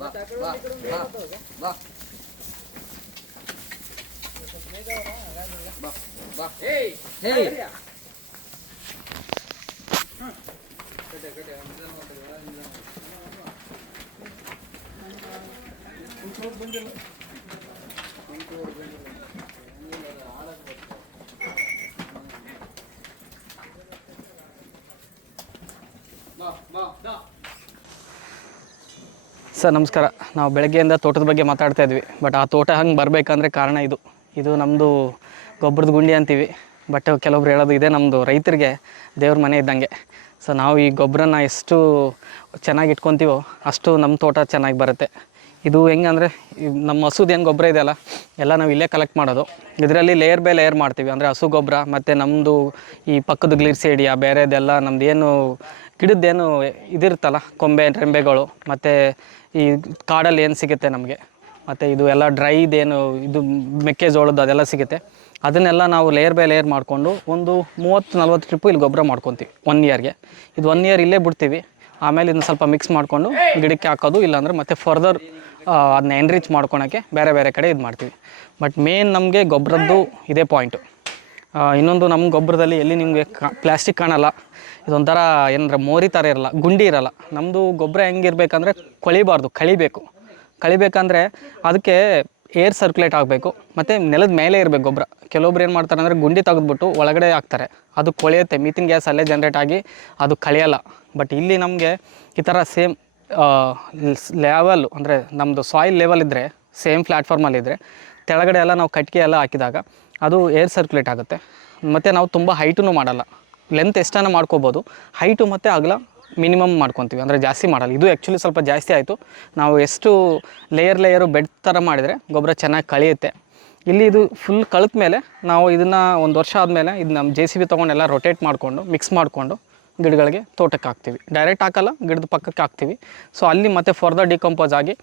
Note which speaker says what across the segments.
Speaker 1: ಬಾ ಬಾ ಬಾ ಬಾ ಬಾ ಬಾ ಹೇಯ್
Speaker 2: ಸರ್, ನಮಸ್ಕಾರ. ನಾವು ಬೆಳಗ್ಗೆಯಿಂದ ತೋಟದ ಬಗ್ಗೆ ಮಾತಾಡ್ತಾ ಇದ್ವಿ. ಬಟ್ ಆ ತೋಟ ಹಂಗೆ ಬರಬೇಕಂದ್ರೆ ಕಾರಣ ಇದು. ಇದು ನಮ್ಮದು ಗೊಬ್ಬರದ ಗುಂಡಿ ಅಂತೀವಿ. ಬಟ್ ಕೆಲವೊಬ್ರು ಹೇಳೋದು ಇದೆ ನಮ್ಮದು ರೈತರಿಗೆ ದೇವ್ರ ಮನೆ ಇದ್ದಂಗೆ. ಸೊ ನಾವು ಈ ಗೊಬ್ಬರನ ಎಷ್ಟು ಚೆನ್ನಾಗಿ ಇಟ್ಕೊತೀವೋ ಅಷ್ಟು ನಮ್ಮ ತೋಟ ಚೆನ್ನಾಗಿ ಬರುತ್ತೆ. ಇದು ಹೆಂಗೆ ಅಂದರೆ ನಮ್ಮ ಹಸುದು ಏನು ಗೊಬ್ಬರ ಇದೆಯಲ್ಲ ಎಲ್ಲ ನಾವು ಇಲ್ಲೇ ಕಲೆಕ್ಟ್ ಮಾಡೋದು. ಇದರಲ್ಲಿ ಲೇಯರ್ ಬೈ ಲೇಯರ್ ಮಾಡ್ತೀವಿ. ಅಂದರೆ ಹಸು ಗೊಬ್ಬರ, ಮತ್ತು ನಮ್ಮದು ಈ ಪಕ್ಕದ ಗ್ಲಿರ್ಸೇಡಿಯಾ ಬೇರೆದೆಲ್ಲ ನಮ್ದು ಏನು ಗಿಡದ್ದೇನು ಇದಿರುತ್ತಲ್ಲ, ಕೊಂಬೆ, ರೆಂಬೆಗಳು, ಮತ್ತು ಈ ಕಾಡಲ್ಲಿ ಏನು ಸಿಗುತ್ತೆ ನಮಗೆ? ಮತ್ತು ಇದು ಎಲ್ಲ ಡ್ರೈ ಇದೇನು, ಇದು ಮೆಕ್ಕೆಜೋಳದ್ದು ಅದೆಲ್ಲ ಸಿಗುತ್ತೆ. ಅದನ್ನೆಲ್ಲ ನಾವು ಲೇಯರ್ ಬೈ ಲೇಯರ್ ಮಾಡಿಕೊಂಡು ಒಂದು ಮೂವತ್ತು, ನಲ್ವತ್ತು ಟ್ರಿಪ್ಪು ಇಲ್ಲಿ ಗೊಬ್ಬರ ಮಾಡ್ಕೊತೀವಿ ಒನ್ ಇಯರ್ಗೆ ಇದು ಒನ್ ಇಯರ್ ಇಲ್ಲೇ ಬಿಡ್ತೀವಿ. ಆಮೇಲೆ ಇದನ್ನ ಸ್ವಲ್ಪ ಮಿಕ್ಸ್ ಮಾಡಿಕೊಂಡು ಗಿಡಕ್ಕೆ ಹಾಕೋದು, ಇಲ್ಲಾಂದರೆ ಮತ್ತೆ ಫರ್ದರ್ ಅದನ್ನ ಎನ್ರಿಚ್ ಮಾಡ್ಕೊಳೋಕ್ಕೆ ಬೇರೆ ಬೇರೆ ಕಡೆ ಇದು ಮಾಡ್ತೀವಿ ಬಟ್ ಮೇನ್ ನಮಗೆ ಗೊಬ್ಬರದ್ದು ಇದೇ ಪಾಯಿಂಟು ಇನ್ನೊಂದು ನಮ್ಮ ಗೊಬ್ಬರದಲ್ಲಿ ಎಲ್ಲಿ ನಿಮಗೆ ಪ್ಲಾಸ್ಟಿಕ್ ಕಾಣಲ್ಲ. ಇದೊಂಥರ ಏನಂದ್ರೆ ಮೋರಿ ಥರ ಇರಲ್ಲ, ಗುಂಡಿ ಇರಲ್ಲ. ನಮ್ಮದು ಗೊಬ್ಬರ ಹೆಂಗಿರ್ಬೇಕಂದ್ರೆ ಕೊಳಿಬಾರ್ದು, ಕಳಿಬೇಕು. ಕಳಿಬೇಕಂದ್ರೆ ಅದಕ್ಕೆ ಏರ್ ಸರ್ಕ್ಯುಲೇಟ್ ಆಗಬೇಕು, ಮತ್ತು ನೆಲದ ಮೇಲೆ ಇರಬೇಕು ಗೊಬ್ಬರ. ಕೆಲವೊಬ್ರು ಏನು ಮಾಡ್ತಾರೆ ಅಂದರೆ ಗುಂಡಿ ತೆಗೆದುಬಿಟ್ಟು ಒಳಗಡೆ ಹಾಕ್ತಾರೆ. ಅದು ಕೊಳೆಯುತ್ತೆ ಮೀಥಿನ್ ಗ್ಯಾಸ್ ಅಲ್ಲೇ ಜನ್ರೇಟ್ ಆಗಿ ಅದು ಕಳೆಯಲ್ಲ. ಬಟ್ ಇಲ್ಲಿ ನಮಗೆ ಈ ಥರ ಸೇಮ್ ಲೆವೆಲ್ ಅಂದರೆ ನಮ್ಮದು ಸಾಯಿಲ್ ಲೆವೆಲ್ ಇದ್ದರೆ ಸೇಮ್ ಪ್ಲ್ಯಾಟ್ಫಾರ್ಮಲ್ಲಿದ್ದರೆ ತೆಳಗಡೆ ಎಲ್ಲ ನಾವು ಕಟ್ಟಿಗೆ ಎಲ್ಲ ಹಾಕಿದಾಗ ಅದು ಏರ್ ಸರ್ಕ್ಯುಲೇಟ್ ಆಗುತ್ತೆ. ಮತ್ತು ನಾವು ತುಂಬ ಹೈಟೂ ಮಾಡಲ್ಲ. ಲೆಂತ್ ಎಷ್ಟನ್ನು ಮಾಡ್ಕೋಬೋದು. ಹೈಟು ಮತ್ತು ಅಗಲ ಮಿನಿಮಮ್ ಮಾಡ್ಕೊತೀವಿ. ಅಂದರೆ ಜಾಸ್ತಿ ಮಾಡಲ್ಲ. ಇದು ಆ್ಯಕ್ಚುಲಿ ಸ್ವಲ್ಪ ಜಾಸ್ತಿ ಆಯಿತು. ನಾವು ಎಷ್ಟು ಲೇಯರ್ ಲೇಯರು ಬೆಡ್ ಥರ ಮಾಡಿದರೆ ಗೊಬ್ಬರ ಚೆನ್ನಾಗಿ ಕಳೆಯುತ್ತೆ. ಇಲ್ಲಿ ಇದು ಫುಲ್ ಕಳೆದ ಮೇಲೆ ನಾವು ಇದನ್ನು ಒಂದು ವರ್ಷ ಆದಮೇಲೆ ಇದು ನಮ್ಮ ಜೆ ಸಿ ಬಿ ತೊಗೊಂಡೆಲ್ಲ ರೊಟೇಟ್ ಮಾಡಿಕೊಂಡು ಮಿಕ್ಸ್ ಮಾಡಿಕೊಂಡು ಗಿಡಗಳಿಗೆ ತೋಟಕ್ಕೆ ಹಾಕ್ತೀವಿ. ಡೈರೆಕ್ಟ್ ಹಾಕಲ್ಲ, ಗಿಡದ ಪಕ್ಕಕ್ಕೆ ಹಾಕ್ತೀವಿ. ಸೊ ಅಲ್ಲಿ ಮತ್ತೆ ಫರ್ದರ್ ಡಿಕಂಪೋಸ್ ಆಗಿ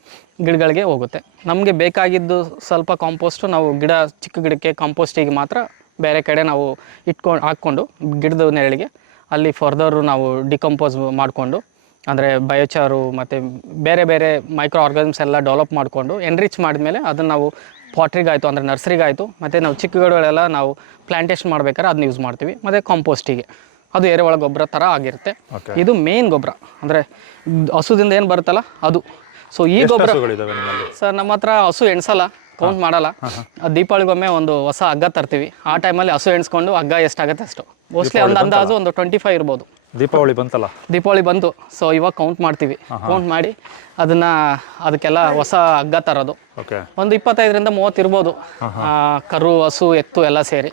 Speaker 2: ಗಿಡಗಳಿಗೆ ಹೋಗುತ್ತೆ. ನಮಗೆ ಬೇಕಾಗಿದ್ದು ಸ್ವಲ್ಪ ಕಾಂಪೋಸ್ಟು ನಾವು ಗಿಡ, ಚಿಕ್ಕ ಗಿಡಕ್ಕೆ ಕಾಂಪೋಸ್ಟಿಗೆ ಮಾತ್ರ ಬೇರೆ ಕಡೆ ನಾವು ಇಟ್ಕೊಂಡು ಹಾಕ್ಕೊಂಡು ಗಿಡದ ನೆರಳಿಗೆ ಅಲ್ಲಿ ಫರ್ದರು ನಾವು ಡಿಕಂಪೋಸ್ ಮಾಡಿಕೊಂಡು, ಅಂದರೆ ಬಯೋಚಾರು ಮತ್ತು ಬೇರೆ ಬೇರೆ ಮೈಕ್ರೋ ಆರ್ಗನಿಮ್ಸ್ ಎಲ್ಲ ಡೆವಲಪ್ ಮಾಡಿಕೊಂಡು ಎನ್ರಿಚ್ ಮಾಡಿದ್ಮೇಲೆ ಅದನ್ನು ನಾವು ಪಾಟ್ರಿಗಾಯಿತು ಅಂದರೆ ನರ್ಸರಿಗಾಯಿತು ಮತ್ತು ನಾವು ಚಿಕ್ಕ ಗಿಡಗಳೆಲ್ಲ ನಾವು ಪ್ಲ್ಯಾಂಟೇಷನ್ ಮಾಡ್ಬೇಕಾದ್ರೆ ಅದನ್ನ ಯೂಸ್ ಮಾಡ್ತೀವಿ. ಮತ್ತು ಕಾಂಪೋಸ್ಟಿಗೆ ಅದು ಎರೆಹುಳ ಗೊಬ್ಬರ ಥರ ಆಗಿರುತ್ತೆ. ಇದು ಮೇನ್ ಗೊಬ್ಬರ. ಅಂದರೆ ಹಸುದಿಂದ ಏನು ಬರುತ್ತಲ್ಲ ಅದು. ಸೊ ಈ ಗೊಬ್ಬರ ಸರ್ ನಮ್ಮ ಹತ್ರ ಹಸು ಎಣ್ಸಲ್ಲ ಕೌಂಟ್ ಮಾಡಲ್ಲ. ದೀಪಾವಳಿಗೊಮ್ಮೆ ಒಂದು ಹೊಸ ಹಗ್ಗ ತರ್ತೀವಿ. ಆ ಟೈಮಲ್ಲಿ ಹಸು ಎಣಿಸ್ಕೊಂಡು ಹಗ್ಗ ಎಷ್ಟಾಗುತ್ತೆ ಅಷ್ಟು. ಮೋಸ್ಟ್ಲಿ ಒಂದು ಅಂದಾಜು ಒಂದು ಟ್ವೆಂಟಿ ಫೈವ್ ಇರ್ಬೋದು.
Speaker 3: ದೀಪಾವಳಿ ಬಂತಲ್ಲ?
Speaker 2: ದೀಪಾವಳಿ ಬಂತು. ಸೊ ಇವಾಗ ಕೌಂಟ್ ಮಾಡ್ತೀವಿ. ಕೌಂಟ್ ಮಾಡಿ ಅದನ್ನ ಅದಕ್ಕೆಲ್ಲ ಹೊಸ ಹಗ್ಗ ತರೋದು. ಒಂದು ಇಪ್ಪತ್ತೈದರಿಂದ ಮೂವತ್ತು ಇರ್ಬೋದು. ಕರು ಹಸು ಎತ್ತು ಎಲ್ಲ ಸೇರಿ.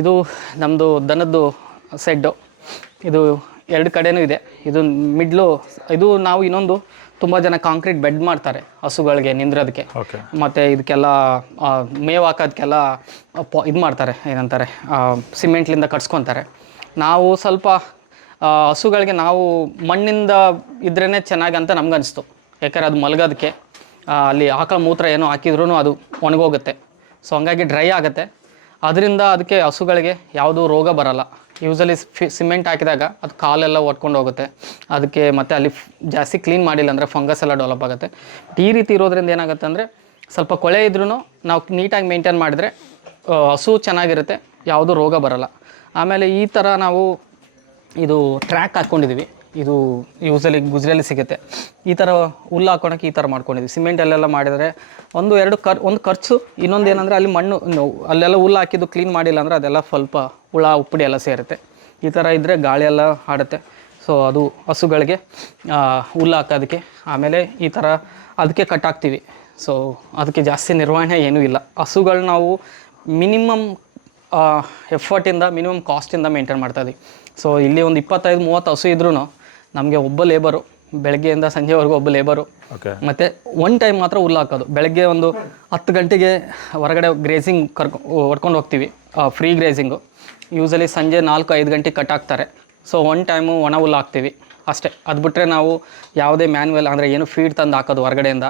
Speaker 2: ಇದು ನಮ್ಮದು ದನದ್ದು ಸೆಡ್ಡು. ಇದು ಎರಡು ಕಡೆನೂ ಇದೆ. ಇದು ಮಿಡ್ಲು ಇದು ನಾವು ಇನ್ನೊಂದು ತುಂಬ ಜನ ಕಾಂಕ್ರೀಟ್ ಬೆಡ್ ಮಾಡ್ತಾರೆ ಹಸುಗಳಿಗೆ ನಿಂದ್ರೋದಕ್ಕೆ. ಮತ್ತು ಇದಕ್ಕೆಲ್ಲ ಮೇವು ಹಾಕೋದಕ್ಕೆಲ್ಲ ಇದು ಮಾಡ್ತಾರೆ ಏನಂತಾರೆ ಸಿಮೆಂಟ್ಲಿಂದ ಕಟ್ಸ್ಕೊತಾರೆ. ನಾವು ಸ್ವಲ್ಪ ಹಸುಗಳಿಗೆ ನಾವು ಮಣ್ಣಿಂದ ಇದ್ರೇ ಚೆನ್ನಾಗಿ ಅಂತ ನಮ್ಗೆ ಅನಿಸ್ತು ಯಾಕಂದ್ರೆ ಅದು ಮಲಗೋದಕ್ಕೆ ಅಲ್ಲಿ ಆಕಳ ಮೂತ್ರ ಏನೋ ಹಾಕಿದ್ರೂ ಅದು ಒಣಗೋಗುತ್ತೆ. ಸೊ ಹಂಗಾಗಿ ಡ್ರೈ ಆಗುತ್ತೆ. ಅದರಿಂದ ಅದಕ್ಕೆ ಹಸುಗಳಿಗೆ ಯಾವುದೂ ರೋಗ ಬರಲ್ಲ. ಯೂಸಲಿ ಫಿ ಸಿಮೆಂಟ್ ಹಾಕಿದಾಗ ಅದು ಕಾಲೆಲ್ಲ ಒಟ್ಕೊಂಡು ಹೋಗುತ್ತೆ. ಅದಕ್ಕೆ ಮತ್ತೆ ಅಲ್ಲಿ ಜಾಸ್ತಿ ಕ್ಲೀನ್ ಮಾಡಿಲ್ಲ ಅಂದರೆ ಫಂಗಸ್ ಎಲ್ಲ ಡೆವಲಪ್ ಆಗುತ್ತೆ. ಈ ರೀತಿ ಇರೋದ್ರಿಂದ ಏನಾಗುತ್ತೆ ಅಂದರೆ ಸ್ವಲ್ಪ ಕೊಳೆ ಇದ್ರೂ ನಾವು ನೀಟಾಗಿ ಮೇಂಟೈನ್ ಮಾಡಿದರೆ ಹಸು ಚೆನ್ನಾಗಿರುತ್ತೆ, ಯಾವುದೂ ರೋಗ ಬರಲ್ಲ. ಆಮೇಲೆ ಈ ಥರ ನಾವು ಇದು ಟ್ರ್ಯಾಕ್ ಹಾಕ್ಕೊಂಡಿದ್ದೀವಿ ಇದು ಯೂಸಲಿ ಗುಜರಿಯಲ್ಲಿ ಸಿಗುತ್ತೆ. ಈ ಥರ ಹುಲ್ಲು ಹಾಕೊಳಕ್ಕೆ ಈ ಥರ ಮಾಡ್ಕೊಂಡಿದ್ವಿ. ಸಿಮೆಂಟಲ್ಲೆಲ್ಲ ಮಾಡಿದರೆ ಒಂದು ಎರಡು ಕರ್, ಒಂದು ಖರ್ಚು, ಇನ್ನೊಂದು ಏನಂದರೆ ಅಲ್ಲಿ ಮಣ್ಣು ಅಲ್ಲೆಲ್ಲ ಹುಲ್ಲು ಹಾಕಿದ್ದು ಕ್ಲೀನ್ ಮಾಡಿಲ್ಲ ಅಂದರೆ ಅದೆಲ್ಲ ಸ್ವಲ್ಪ ಹುಳ, ಉಪ್ಪುಡಿ ಎಲ್ಲ ಸೇರುತ್ತೆ. ಈ ಥರ ಇದ್ದರೆ ಗಾಳಿ ಎಲ್ಲ ಆಡುತ್ತೆ. ಸೊ ಅದು ಹಸುಗಳಿಗೆ ಹುಲ್ಲು ಹಾಕೋದಕ್ಕೆ. ಆಮೇಲೆ ಈ ಥರ ಅದಕ್ಕೆ ಕಟ್ಟಾಕ್ತೀವಿ ಸೊ ಅದಕ್ಕೆ ಜಾಸ್ತಿ ನಿರ್ವಹಣೆ ಏನೂ ಇಲ್ಲ. ಹಸುಗಳು ನಾವು ಮಿನಿಮಮ್ ಎಫರ್ಟಿಂದ ಮಿನಿಮಮ್ ಕಾಸ್ಟಿಂದ ಮೇಂಟೈನ್ ಮಾಡ್ತಾಯಿದ್ವಿ ಸೊ ಇಲ್ಲಿ ಒಂದು ಇಪ್ಪತ್ತೈದು, ಮೂವತ್ತು ಹಸು ಇದ್ರೂ ನಮಗೆ ಒಬ್ಬ ಲೇಬರು ಬೆಳಗ್ಗೆಯಿಂದ ಸಂಜೆವರೆಗೂ ಒಬ್ಬ ಲೇಬರು
Speaker 3: ಮತ್ತೆ
Speaker 2: ಮತ್ತು ಒನ್ ಟೈಮ್ ಮಾತ್ರ ಹುಲ್ಲು ಹಾಕೋದು. ಬೆಳಗ್ಗೆ ಒಂದು ಹತ್ತು ಗಂಟೆಗೆ ಹೊರಗಡೆ ಗ್ರೇಸಿಂಗ್ ಕರ್ಕೊ ಹೊಡ್ಕೊಂಡು ಹೋಗ್ತೀವಿ. ಫ್ರೀ ಗ್ರೇಸಿಂಗು ಯೂಸಲಿ ಸಂಜೆ ನಾಲ್ಕು ಐದು ಗಂಟೆಗೆ ಕಟ್ ಹಾಕ್ತಾರೆ. ಸೊ ಒನ್ ಟೈಮು ಒಣ ಹುಲ್ಲು ಹಾಕ್ತೀವಿ. ಅಷ್ಟೇ. ಅದು ಬಿಟ್ಟರೆ ನಾವು ಯಾವುದೇ ಮ್ಯಾನ್ಯಲ್ ಅಂದರೆ ಏನು ಫೀಡ್ ತಂದು ಹಾಕೋದು ಹೊರಗಡೆಯಿಂದ.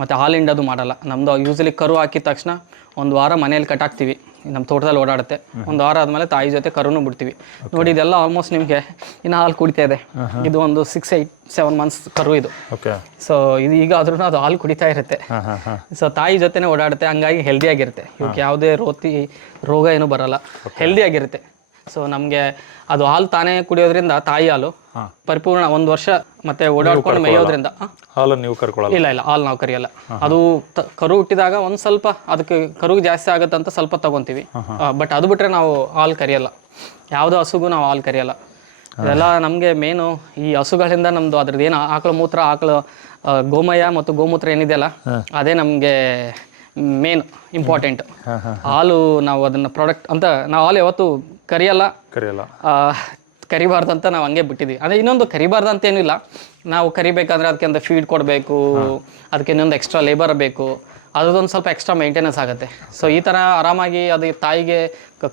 Speaker 2: ಮತ್ತು ಹಾಲು ಹಿಂಡೋದು ಮಾಡಲ್ಲ. ನಮ್ಮದು ಯೂಸಲಿ ಕರು ಹಾಕಿದ ತಕ್ಷಣ ಒಂದು ವಾರ ಮನೇಲಿ ಕಟ್ಟಾಕ್ತೀವಿ ನಮ್ಮ ತೋಟದಲ್ಲಿ ಓಡಾಡುತ್ತೆ. ಒಂದು ವಾರ ಆದಮೇಲೆ ತಾಯಿ ಜೊತೆ ಕರುನು ಬಿಡ್ತೀವಿ. ನೋಡಿ ಇದೆಲ್ಲ ಆಲ್ಮೋಸ್ಟ್ ನಿಮಗೆ ಇನ್ನು ಹಾಲು ಕುಡಿತಾ ಇದೆ. ಇದು ಒಂದು ಸಿಕ್ಸ್ ಏಯ್ಟ್ ಸೆವೆನ್ ಮಂತ್ಸ್ ಕರು ಇದು. ಸೊ ಇದು ಈಗ ಆದ್ರೂ ಅದು ಹಾಲು ಕುಡಿತಾ ಇರುತ್ತೆ. ಸೊ ತಾಯಿ ಜೊತೆನೇ ಓಡಾಡುತ್ತೆ ಹಂಗಾಗಿ ಹೆಲ್ದಿ ಆಗಿರುತ್ತೆ. ಇವಕ್ಕೆ ಯಾವುದೇ ರೋತಿ ರೋಗ ಏನು ಬರಲ್ಲ. ಹೆಲ್ದಿ ಆಗಿರುತ್ತೆ. ಸೊ ನಮಗೆ ಅದು ಹಾಲು ತಾನೇ ಕುಡಿಯೋದ್ರಿಂದ ತಾಯಿ ಹಾಲು. ಪರಿಪೂರ್ಣ ಒಂದು ವರ್ಷ ಮತ್ತೆ ಓಡಾಡ್ಕೊಂಡು ಮೇಯೋದ್ರಿಂದ. ಆ?
Speaker 3: ಹಾಲನ್ನು ನೀವು ಕರ್ಕೊಳ್ಳಲ್ಲ?
Speaker 2: ಇಲ್ಲ ಇಲ್ಲ ಹಾಲು ನಾವು ಕರಿಯಲ್ಲ. ಅದು ಕರು ಹುಟ್ಟಿದಾಗ ಒಂದು ಸ್ವಲ್ಪ ಅದಕ್ಕೆ ಕರು ಜಾಸ್ತಿ ಆಗುತ್ತೆ ಅಂತ ಸ್ವಲ್ಪ ತಗೊಂತೀವಿ. ಬಟ್ ಅದು ಬಿಟ್ರೆ ನಾವು ಹಾಲು ಕರಿಯಲ್ಲ. ಯಾವುದೋ ಹಸುಗೂ ನಾವು ಹಾಲು ಕರಿಯಲ್ಲ. ಇದೆಲ್ಲ ನಮಗೆ ಮೇನು ಈ ಹಸುಗಳಿಂದ ನಮ್ದು ಅದ್ರದ್ದು ಏನು ಆಕಳ ಮೂತ್ರ ಆಕಳ ಗೋಮಯ ಮತ್ತು ಗೋಮೂತ್ರ ಏನಿದೆಯಲ್ಲ ಅದೇ ನಮಗೆ ಮೇನ್ ಇಂಪಾರ್ಟೆಂಟ್ ಹಾಲು ನಾವು ಅದನ್ನ ಪ್ರಾಡಕ್ಟ್ ಅಂತ ನಾವು ಹಾಲು ಯಾವತ್ತು ಕರಿಯಲ್ಲ.
Speaker 3: ಕರೆಯಲ್ಲ.
Speaker 2: ಕರಿಬಾರ್ದು ಅಂತ ನಾವು ಹಂಗೆ ಬಿಟ್ಟಿದ್ವಿ. ಅಂದರೆ ಇನ್ನೊಂದು ಕರಿಬಾರ್ದು ಅಂತ ಏನಿಲ್ಲ ನಾವು ಕರಿಬೇಕಾದ್ರೆ ಅದಕ್ಕೆ ಒಂದು ಫೀಡ್ ಕೊಡಬೇಕು ಅದಕ್ಕೆ ಇನ್ನೊಂದು ಎಕ್ಸ್ಟ್ರಾ ಲೇಬರ್ ಬೇಕು. ಅದೊಂದು ಸ್ವಲ್ಪ ಎಕ್ಸ್ಟ್ರಾ ಮೇಂಟೆನೆನ್ಸ್ ಆಗುತ್ತೆ. ಸೊ ಈ ಥರ ಆರಾಮಾಗಿ ಅದು ತಾಯಿಗೆ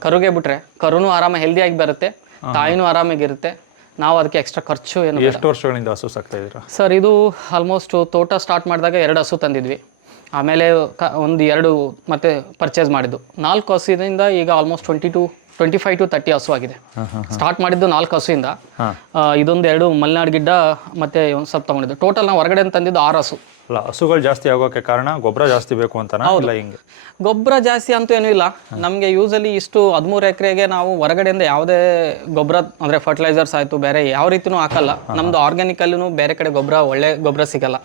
Speaker 2: ಕರುಗೆ ಬಿಟ್ರೆ ಕರುನು ಆರಾಮ ಹೆಲ್ದಿಯಾಗಿ ಬರುತ್ತೆ ತಾಯಿನೂ ಆರಾಮಾಗಿರುತ್ತೆ ನಾವು ಅದಕ್ಕೆ ಎಕ್ಸ್ಟ್ರಾ ಖರ್ಚು ಏನು.
Speaker 3: ಎಷ್ಟು ವರ್ಷಗಳಿಂದ ಹಸು ಸಾಕ್ತಾ ಇದ್ದೀರಾ?
Speaker 2: ಸರ್ ಇದು ಆಲ್ಮೋಸ್ಟ್ ತೋಟ ಸ್ಟಾರ್ಟ್ ಮಾಡಿದಾಗ ಎರಡು ಹಸು ತಂದಿದ್ವಿ. ಆಮೇಲೆ ಕ ಒಂದು ಎರಡು ಮತ್ತೆ ಪರ್ಚೇಸ್ ಮಾಡಿದ್ದು. ನಾಲ್ಕು ಹಸಿದಿಂದ ಈಗ almost twenty to twenty five to thirty ಹಸು ಆಗಿದೆ. ಸ್ಟಾರ್ಟ್ ಮಾಡಿದ್ದು ನಾಲ್ಕು ಹಸುವಿಂದ. ಆ, ಇದೊಂದು ಎರಡು ಮಲೆನಾಡು ಗಿಡ್ಡ ಮತ್ತೆ ಒಂದು ಸ್ವಲ್ಪ ತಗೊಂಡಿದ್ದು. ಟೋಟಲ್ ನಾವು ಹೊರಗಡೆ ತಂದಿದ್ದು ಆರು ಹಸು.
Speaker 3: ಅಲ್ಲ ಹಸುಗಳು ಜಾಸ್ತಿ ಆಗೋಕೆ ಕಾರಣ ಗೊಬ್ಬರ ಜಾಸ್ತಿ ಬೇಕು ಅಂತ ಇಲ್ಲ ಹಿಂಗೆ?
Speaker 2: ಗೊಬ್ಬರ ಜಾಸ್ತಿ ಅಂತೂ ಏನೂ ಇಲ್ಲ. ನಮಗೆ ಯೂಸಲಿ ಇಷ್ಟು ಹದಿಮೂರು ಎಕರೆಗೆ ನಾವು ಹೊರಗಡೆಯಿಂದ ಯಾವುದೇ ಗೊಬ್ಬರ ಅಂದರೆ ಫರ್ಟಿಲೈಸರ್ಸ್ ಆಯಿತು ಬೇರೆ ಯಾವ ರೀತಿನೂ ಹಾಕಲ್ಲ. ನಮ್ಮದು ಆರ್ಗ್ಯಾನಿಕಲ್ಲೂ ಬೇರೆ ಕಡೆ ಗೊಬ್ಬರ ಒಳ್ಳೆ ಗೊಬ್ಬರ ಸಿಗಲ್ಲ.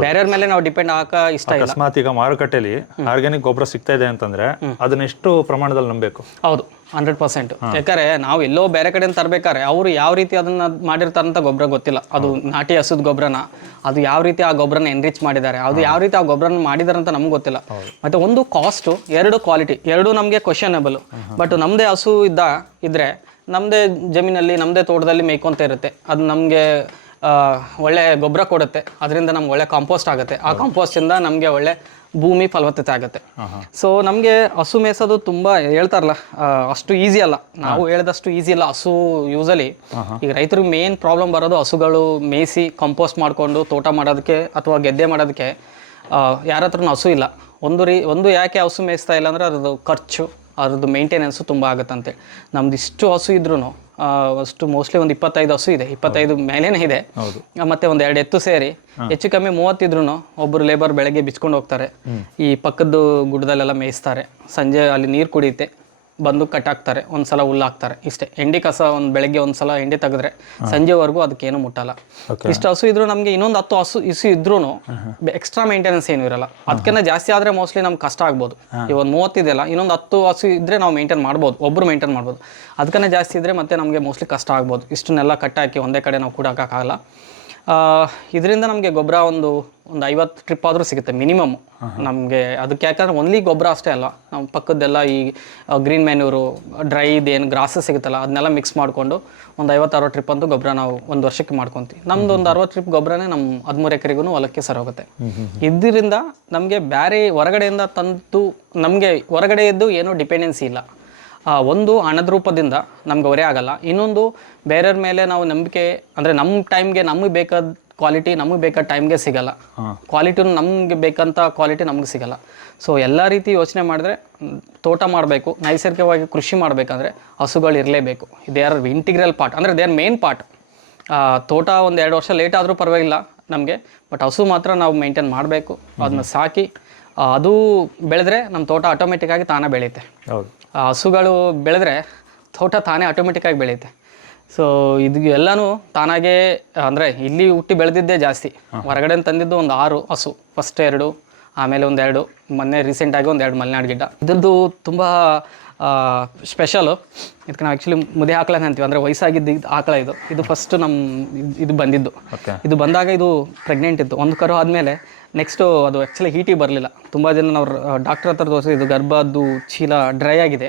Speaker 2: ಬೇರೆಯವ್ರ ಮೇಲೆ ನಾವು ಡಿಪೆಂಡ್ ಹಾಕ ಇಷ್ಟ ಇಲ್ಲ.
Speaker 3: ಅಕಸ್ಮಾತ್ ಈಗ ಮಾರುಕಟ್ಟೆಯಲ್ಲಿ ಆರ್ಗ್ಯಾನಿಕ್ ಗೊಬ್ಬರ ಸಿಗ್ತಾ ಇದೆ ಅಂತಂದ್ರೆ ಅದನ್ನ ಎಷ್ಟು ಪ್ರಮಾಣದಲ್ಲಿ ನಂಬಬೇಕು?
Speaker 2: ಹೌದು. Hundred percent. ಯಾಕಂದ್ರೆ ನಾವು ಎಲ್ಲೋ ಬೇರೆ ಕಡೆಯಿಂದ ತರ್ಬೇಕಾದ್ರೆ ಅವರು ಯಾವ ರೀತಿ ಅದನ್ನ ಮಾಡಿರ್ತಾರಂತ ಗೊಬ್ಬರ ಗೊತ್ತಿಲ್ಲ. ಅದು ನಾಟಿ ಹಸುದ ಗೊಬ್ಬರನ ಅದು ಯಾವ ರೀತಿ ಆ ಗೊಬ್ಬರನ ಎನ್ರಿಚ್ ಮಾಡಿದ್ದಾರೆ ಅದು ಯಾವ ರೀತಿ ಆ ಗೊಬ್ಬರನ ಮಾಡಿದಾರೆ ಅಂತ ನಮ್ಗೆ ಗೊತ್ತಿಲ್ಲ. ಮತ್ತೆ ಒಂದು ಕಾಸ್ಟು ಎರಡು ಕ್ವಾಲಿಟಿ ಎರಡು ನಮಗೆ ಕ್ವಶನಬಲ್ ಬಟ್ ನಮ್ಮದೇ ಹಸು ಇದ್ದ ಇದ್ರೆ ನಮ್ಮದೇ ಜಮೀನಲ್ಲಿ ನಮ್ಮದೇ ತೋಟದಲ್ಲಿ ಮೇಯ್ಕೊಂತ ಇರುತ್ತೆ. ಅದು ನಮಗೆ ಒಳ್ಳೆ ಗೊಬ್ಬರ ಕೊಡುತ್ತೆ. ಅದರಿಂದ ನಮ್ಗೆ ಒಳ್ಳೆ ಕಾಂಪೋಸ್ಟ್ ಆಗುತ್ತೆ. ಆ ಕಾಂಪೋಸ್ಟಿಂದ ನಮಗೆ ಒಳ್ಳೆ ಭೂಮಿ ಫಲವತ್ತತೆ ಆಗುತ್ತೆ. ಸೊ ನಮಗೆ ಹಸು ಮೇಸೋದು ತುಂಬ ಹೇಳ್ತಾರಲ್ಲ ಅಷ್ಟು ಈಸಿ ಅಲ್ಲ. ನಾವು ಹೇಳಿದಷ್ಟು ಈಸಿ ಇಲ್ಲ ಹಸು ಯೂಸಲಿ ಈಗ ರೈತರಿಗೆ ಮೇನ್ ಪ್ರಾಬ್ಲಮ್ ಬರೋದು ಹಸುಗಳು ಮೇಯಿಸಿ ಕಂಪೋಸ್ಟ್ ಮಾಡಿಕೊಂಡು ತೋಟ ಮಾಡೋದಕ್ಕೆ ಅಥವಾ ಗೆದ್ದೆ ಮಾಡೋದಕ್ಕೆ ಯಾರ ಹತ್ರನೂ ಹಸು ಇಲ್ಲ. ಒಂದು ರೀ ಒಂದು ಯಾಕೆ ಹಸು ಮೇಯಿಸ್ತಾ ಇಲ್ಲ ಅಂದರೆ ಅದ್ರದ್ದು ಖರ್ಚು ಅದ್ರದ್ದು ಮೇಂಟೆನೆನ್ಸು ತುಂಬ ಆಗುತ್ತಂತೆ. ನಮ್ದು ಇಷ್ಟು ಹಸು ಇದ್ರೂ ಅಷ್ಟು ಮೋಸ್ಟ್ಲಿ ಒಂದು ಇಪ್ಪತ್ತೈದು ಹಸು ಇದೆ. ಇಪ್ಪತ್ತೈದು ಮೇಲೇನೆ ಇದೆ. ಮತ್ತೆ ಒಂದು ಎರಡು ಎತ್ತು ಸೇರಿ ಹೆಚ್ಚು ಕಮ್ಮಿ ಮೂವತ್ತಿದ್ರು ಒಬ್ಬರು ಲೇಬರ್ ಬೆಳಗ್ಗೆ ಬಿಚ್ಕೊಂಡು ಹೋಗ್ತಾರೆ. ಈ ಪಕ್ಕದ ಗುಡ್ಡದಲ್ಲೆಲ್ಲ ಮೇಯಿಸ್ತಾರೆ. ಸಂಜೆ ಅಲ್ಲಿ ನೀರು ಕುಡಿಯುತ್ತೆ. ಬಂದು ಕಟ್ಟಾಕ್ತಾರೆ ಒಂದ್ಸಲ ಹುಲ್ಲು ಹಾಕ್ತಾರೆ ಇಷ್ಟೇ ಎಂಡಿ ಕಸ ಒಂದು ಬೆಳಗ್ಗೆ ಒಂದ್ಸಲ ಎಂಡಿ ತೆಗೆದ್ರೆ ಸಂಜೆವರೆಗೂ ಅದಕ್ಕೇನು ಮುಟ್ಟಲ್ಲ. ಇಷ್ಟು ಹಸು ಇದ್ರು ನಮಗೆ ಇನ್ನೊಂದು ಹತ್ತು ಹಸು ಇಸು ಇದ್ರೂ ಎಕ್ಸ್ಟ್ರಾ ಮೇಂಟೆನೆನ್ಸ್ ಏನು ಇರಲ್ಲ. ಅದಕ್ಕಿಂತ ಜಾಸ್ತಿ ಆದರೆ ಮೋಸ್ಟ್ಲಿ ನಮ್ಗೆ ಕಷ್ಟ ಆಗ್ಬೋದು. ಈ ಒಂದು ಮೂವತ್ತಿದೆಯಲ್ಲ ಇನ್ನೊಂದು ಹತ್ತು ಹಸು ಇದ್ರೆ ನಾವು ಮೇಂಟೈನ್ ಮಾಡ್ಬೋದು ಒಬ್ಬರು ಮೇಂಟೈನ್ ಮಾಡ್ಬೋದು. ಅದಕ್ಕನ್ನ ಜಾಸ್ತಿ ಇದ್ರೆ ಮತ್ತೆ ನಮಗೆ ಮೋಸ್ಟ್ಲಿ ಕಷ್ಟ ಆಗ್ಬೋದು. ಇಷ್ಟನ್ನೆಲ್ಲ ಕಟ್ಟಾಕಿ ಒಂದೇ ಕಡೆ ನಾವು ಕೂಡಕ್ಕಾಗಲ್ಲ ಇದರಿಂದ ನಮಗೆ ಗೊಬ್ಬರ ಒಂದು ಒಂದು ಐವತ್ತು ಟ್ರಿಪ್ ಆದರೂ ಸಿಗುತ್ತೆ ಮಿನಿಮಮ್ ನಮಗೆ ಅದಕ್ಕೆ ಯಾಕಂದ್ರೆ ಒನ್ಲಿ ಗೊಬ್ಬರ ಅಷ್ಟೇ ಅಲ್ಲ. ನಮ್ಮ ಪಕ್ಕದ್ದೆಲ್ಲ ಈ ಗ್ರೀನ್ ಮ್ಯಾನ್ಯೂರು ಡ್ರೈ ಇದೇನು ಗ್ರಾಸಸ್ ಸಿಗುತ್ತಲ್ಲ ಅದನ್ನೆಲ್ಲ ಮಿಕ್ಸ್ ಮಾಡಿಕೊಂಡು ಒಂದು ಐವತ್ತು ಅರವತ್ತು ಟ್ರಿಪ್ ಅಂತೂ ಗೊಬ್ಬರ ನಾವು ಒಂದು ವರ್ಷಕ್ಕೆ ಮಾಡ್ಕೊತೀವಿ. ನಮ್ದು ಒಂದು ಅರವತ್ತು ಟ್ರಿಪ್ ಗೊಬ್ಬರನೇ ನಮ್ಮ ಹದಿಮೂರು ಎಕರೆಗೂ ಹೊಲಕ್ಕೆ ಸರಿ ಹೋಗುತ್ತೆ ಇದರಿಂದ ನಮಗೆ ಬೇರೆ ಹೊರಗಡೆಯಿಂದ ತಂದು ನಮಗೆ ಹೊರಗಡೆ ಇದ್ದು ಏನೂ ಡಿಪೆಂಡೆನ್ಸಿ ಇಲ್ಲ. ಒಂದು ಹಣದ ರೂಪದಿಂದ ನಮ್ಗೆ ಹೊರೆ ಆಗಲ್ಲ. ಇನ್ನೊಂದು ಬೇರೆಯವ್ರ ಮೇಲೆ ನಾವು ನಂಬಿಕೆ ಅಂದರೆ ನಮ್ಮ ಟೈಮ್ಗೆ ನಮಗೆ ಬೇಕಾದ ಕ್ವಾಲಿಟಿ ನಮಗೆ ಬೇಕಾದ ಟೈಮ್ಗೆ ಸಿಗಲ್ಲ. ಕ್ವಾಲಿಟಿನೂ ನಮಗೆ ಬೇಕಂತ ಕ್ವಾಲಿಟಿ ನಮಗೆ ಸಿಗಲ್ಲ. ಸೊ ಎಲ್ಲ ರೀತಿ ಯೋಚನೆ ಮಾಡಿದ್ರೆ ತೋಟ ಮಾಡಬೇಕು ನೈಸರ್ಗಿಕವಾಗಿ ಕೃಷಿ ಮಾಡಬೇಕಂದ್ರೆ ಹಸುಗಳು ಇರಲೇಬೇಕು. ದೇ ಆರ್ ಇಂಟಿಗ್ರಲ್ ಪಾರ್ಟ್ ಅಂದರೆ ದೇ ಆರ್ ಮೇನ್ ಪಾರ್ಟ್ ತೋಟ ಒಂದು ಎರಡು ವರ್ಷ ಲೇಟ್ ಆದರೂ ಪರವಾಗಿಲ್ಲ ನಮಗೆ ಬಟ್ ಹಸು ಮಾತ್ರ ನಾವು ಮೇಂಟೈನ್ ಮಾಡಬೇಕು. ಅದನ್ನ ಸಾಕಿ ಅದು ಬೆಳೆದ್ರೆ ನಮ್ಮ ತೋಟ ಆಟೋಮೆಟಿಕ್ಕಾಗಿ ತಾನೇ ಬೆಳೆಯುತ್ತೆ.
Speaker 3: ಹೌದು.
Speaker 2: ಹಸುಗಳು ಬೆಳೆದ್ರೆ ತೋಟ ತಾನೇ ಆಟೋಮೆಟಿಕ್ಕಾಗಿ ಬೆಳೆಯುತ್ತೆ. ಸೊ ಇದು ಎಲ್ಲನೂ ತಾನಾಗೇ ಅಂದರೆ ಇಲ್ಲಿ ಹುಟ್ಟಿ ಬೆಳೆದಿದ್ದೇ ಜಾಸ್ತಿ. ಹೊರಗಡೆ ತಂದಿದ್ದು ಒಂದು ಆರು ಹಸು ಫಸ್ಟ್ ಎರಡು ಆಮೇಲೆ ಒಂದೆರಡು ಮೊನ್ನೆ ರೀಸೆಂಟಾಗಿ ಒಂದೆರಡು ಮಲೆನಾಡು ಗಿಡ್ಡ. ಇದ್ರದ್ದು ತುಂಬ ಸ್ಪೆಷಲು ಇದಕ್ಕೆ ನಾವು ಆ್ಯಕ್ಚುಲಿ ಮುದಿ ಆಕಳ ಅಂತೀವಿ ಅಂದರೆ ವಯಸ್ಸಾಗಿದ್ದು ಇದು ಆಕಳ ಇದು. ಇದು ಫಸ್ಟ್ ನಮ್ಮ ಇದು- ಬಂದಿದ್ದು. ಇದು ಬಂದಾಗ ಇದು ಪ್ರೆಗ್ನೆಂಟ್ ಇತ್ತು. ಒಂದು ಕರು ಆದಮೇಲೆ ನೆಕ್ಸ್ಟು ಅದು ಆ್ಯಕ್ಚುಲಿ ಹೀಟಿಗೆ ಬರಲಿಲ್ಲ. ತುಂಬ ಜನ ನಾವು ಡಾಕ್ಟರ್ ಹತ್ರ ತೋರಿಸಿ ಇದು ಗರ್ಭದ್ದು ಚೀಲ ಡ್ರೈ ಆಗಿದೆ.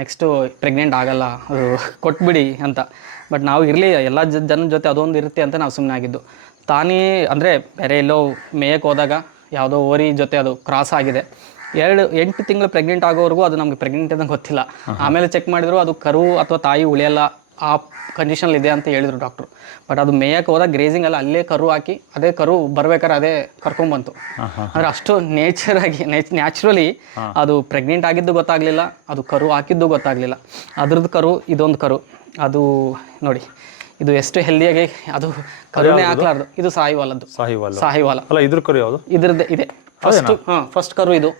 Speaker 2: ನೆಕ್ಸ್ಟು ಪ್ರೆಗ್ನೆಂಟ್ ಆಗಲ್ಲ ಅದು ಕೊಟ್ಬಿಡಿ ಅಂತ. ಬಟ್ ನಾವು ಇರಲಿ ಎಲ್ಲ ಜನ ಜೊತೆ ಅದೊಂದು ಇರುತ್ತೆ ಅಂತ ನಾವು ಸುಮ್ಮನೆ ಆಗಿದ್ದು. ತಾನೇ ಅಂದರೆ ಬೇರೆ ಎಲ್ಲೋ ಮೇಯಕ್ಕೆ ಹೋದಾಗ ಯಾವುದೋ ಓರಿ ಜೊತೆ ಅದು ಕ್ರಾಸ್ ಆಗಿದೆ. ಎರಡು ಎಂಟು ತಿಂಗಳು ಪ್ರೆಗ್ನೆಂಟ್ ಆಗೋವರೆಗೂ ಅದು ನಮಗೆ ಪ್ರೆಗ್ನೆಂಟ್ ಅಂತ ಗೊತ್ತಿಲ್ಲ. ಆಮೇಲೆ ಚೆಕ್ ಮಾಡಿದ್ರು ಅದು ಕರು ಅಥವಾ ತಾಯಿ ಉಳಿಯಲ್ಲ. ಆ ಕಂಡೀಷನಲ್ಲಿದೆ ಇದೆ ಅಂತ ಹೇಳಿದರು ಡಾಕ್ಟ್ರು ಬಟ್ ಅದು ಮೇಯಕ್ಕೆ ಹೋದಾಗ ಗ್ರೇಸಿಂಗ್ ಅಲ್ಲ ಅಲ್ಲೇ ಕರು ಹಾಕಿ ಅದೇ ಕರು ಬರ್ಬೇಕಾದ್ರೆ ಅದೇ ಕರ್ಕೊಂಬಂತು ಅಂದರೆ ಅಷ್ಟು ನೇಚರ್ ಆಗಿ ನ್ಯಾಚುರಲಿ ಅದು ಪ್ರೆಗ್ನೆಂಟ್ ಆಗಿದ್ದು ಗೊತ್ತಾಗ್ಲಿಲ್ಲ ಅದು ಕರು ಹಾಕಿದ್ದು ಗೊತ್ತಾಗ್ಲಿಲ್ಲ. ಅದ್ರದ್ದು ಕರು ಇದೊಂದು ಕರು. ಅದು ನೋಡಿ ಇದು ಎಷ್ಟು ಹೆಲ್ದಿಯಾಗಿ ಅದು ಕರುನೇ ಹಾಕ್ಲಾರ್ದು. ಇದು ಸಾಯಿವಾಲದ್ದು
Speaker 3: ಸಾಹಿವಾಲ್.
Speaker 2: ಸಾಹಿವಾಲ.
Speaker 3: ಅಲ್ಲ ಇದ್ರ ಕರು ಯಾವುದು?
Speaker 2: ಇದ್ರದ್ದು ಇದೆ. ಫಸ್ಟ್ ಹಾಂ ಫಸ್ಟ್ ಕರು ಇದು.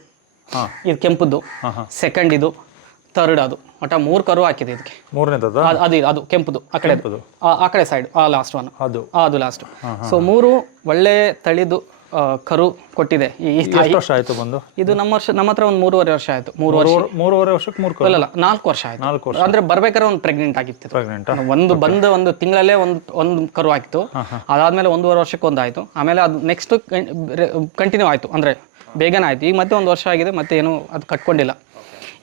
Speaker 2: ಇದು ಕೆಂಪದ್ದು. ಸೆಕೆಂಡ್ ಇದು. ಥರ್ಡ್ ಅದು. ಒಟ್ಟ ಮೂರ್ ಕರು ಹಾಕಿದೆ ಇದಕ್ಕೆ.
Speaker 3: ಮೂರನೇದ
Speaker 2: ಅದು ಅದು ಅದು ಕೆಂಪುದು ಆ ಕಡೆ ಆ ಕಡೆ ಸೈಡ್ ಆ ಲಾಸ್ಟ್ ಒನ್
Speaker 3: ಅದು.
Speaker 2: ಅದು ಲಾಸ್ಟ್ ಸೊ ಮೂರು ಒಳ್ಳೆ ತಳಿದು ಆ, ಕರು ಕೊಟ್ಟಿದೆ. ಈ ಈ ತಾಯಿ
Speaker 3: ಎಷ್ಟು ವರ್ಷ ಆಯ್ತು ಬಂದು?
Speaker 2: ಇದು ನಮ್ಮ ವರ್ಷ ನಮ್ಮ ಹತ್ರ ಒಂದು ಮೂರುವರೆ ವರ್ಷ ಆಯ್ತು. ಮೂರು ವರ್ಷ.
Speaker 3: ಮೂರು- ಮೂರುವರೆ ವರ್ಷಕ್ಕೆ ಮೂರು
Speaker 2: ಅಲ್ಲ ನಾಲ್ಕು ವರ್ಷ ಆಯ್ತು.
Speaker 3: ನಾಲ್ಕು ವರ್ಷ.
Speaker 2: ಅಂದ್ರೆ ಬರ್ಬೇಕಾದ್ರೆ ಒಂದು ಪ್ರೆಗ್ನೆಂಟ್ ಆಗಿತ್ತು ಇದು.
Speaker 3: ಪ್ರೆಗ್ನೆಂಟ್
Speaker 2: ಒಂದು ಬಂದು ಒಂದು ತಿಂಗಳಲ್ಲೇ ಒಂದು ಒಂದು ಕರು ಆಯ್ತು ಅದಾದ್ಮೇಲೆ ಒಂದೂವರೆ ವರ್ಷಕ್ಕೆ ಒಂದು ಆಯ್ತು ಆಮೇಲೆ ಅದು ನೆಕ್ಸ್ಟ್ ಕಂಟಿನ್ಯೂ ಆಯ್ತು. ಅಂದ್ರೆ ಬೇಗನೆ ಆಯ್ತು. ಈಗ ಮತ್ತೆ ಒಂದು ವರ್ಷ ಆಗಿದೆ ಮತ್ತೆ ಏನು ಅದು ಕಟ್ಕೊಂಡಿಲ್ಲ.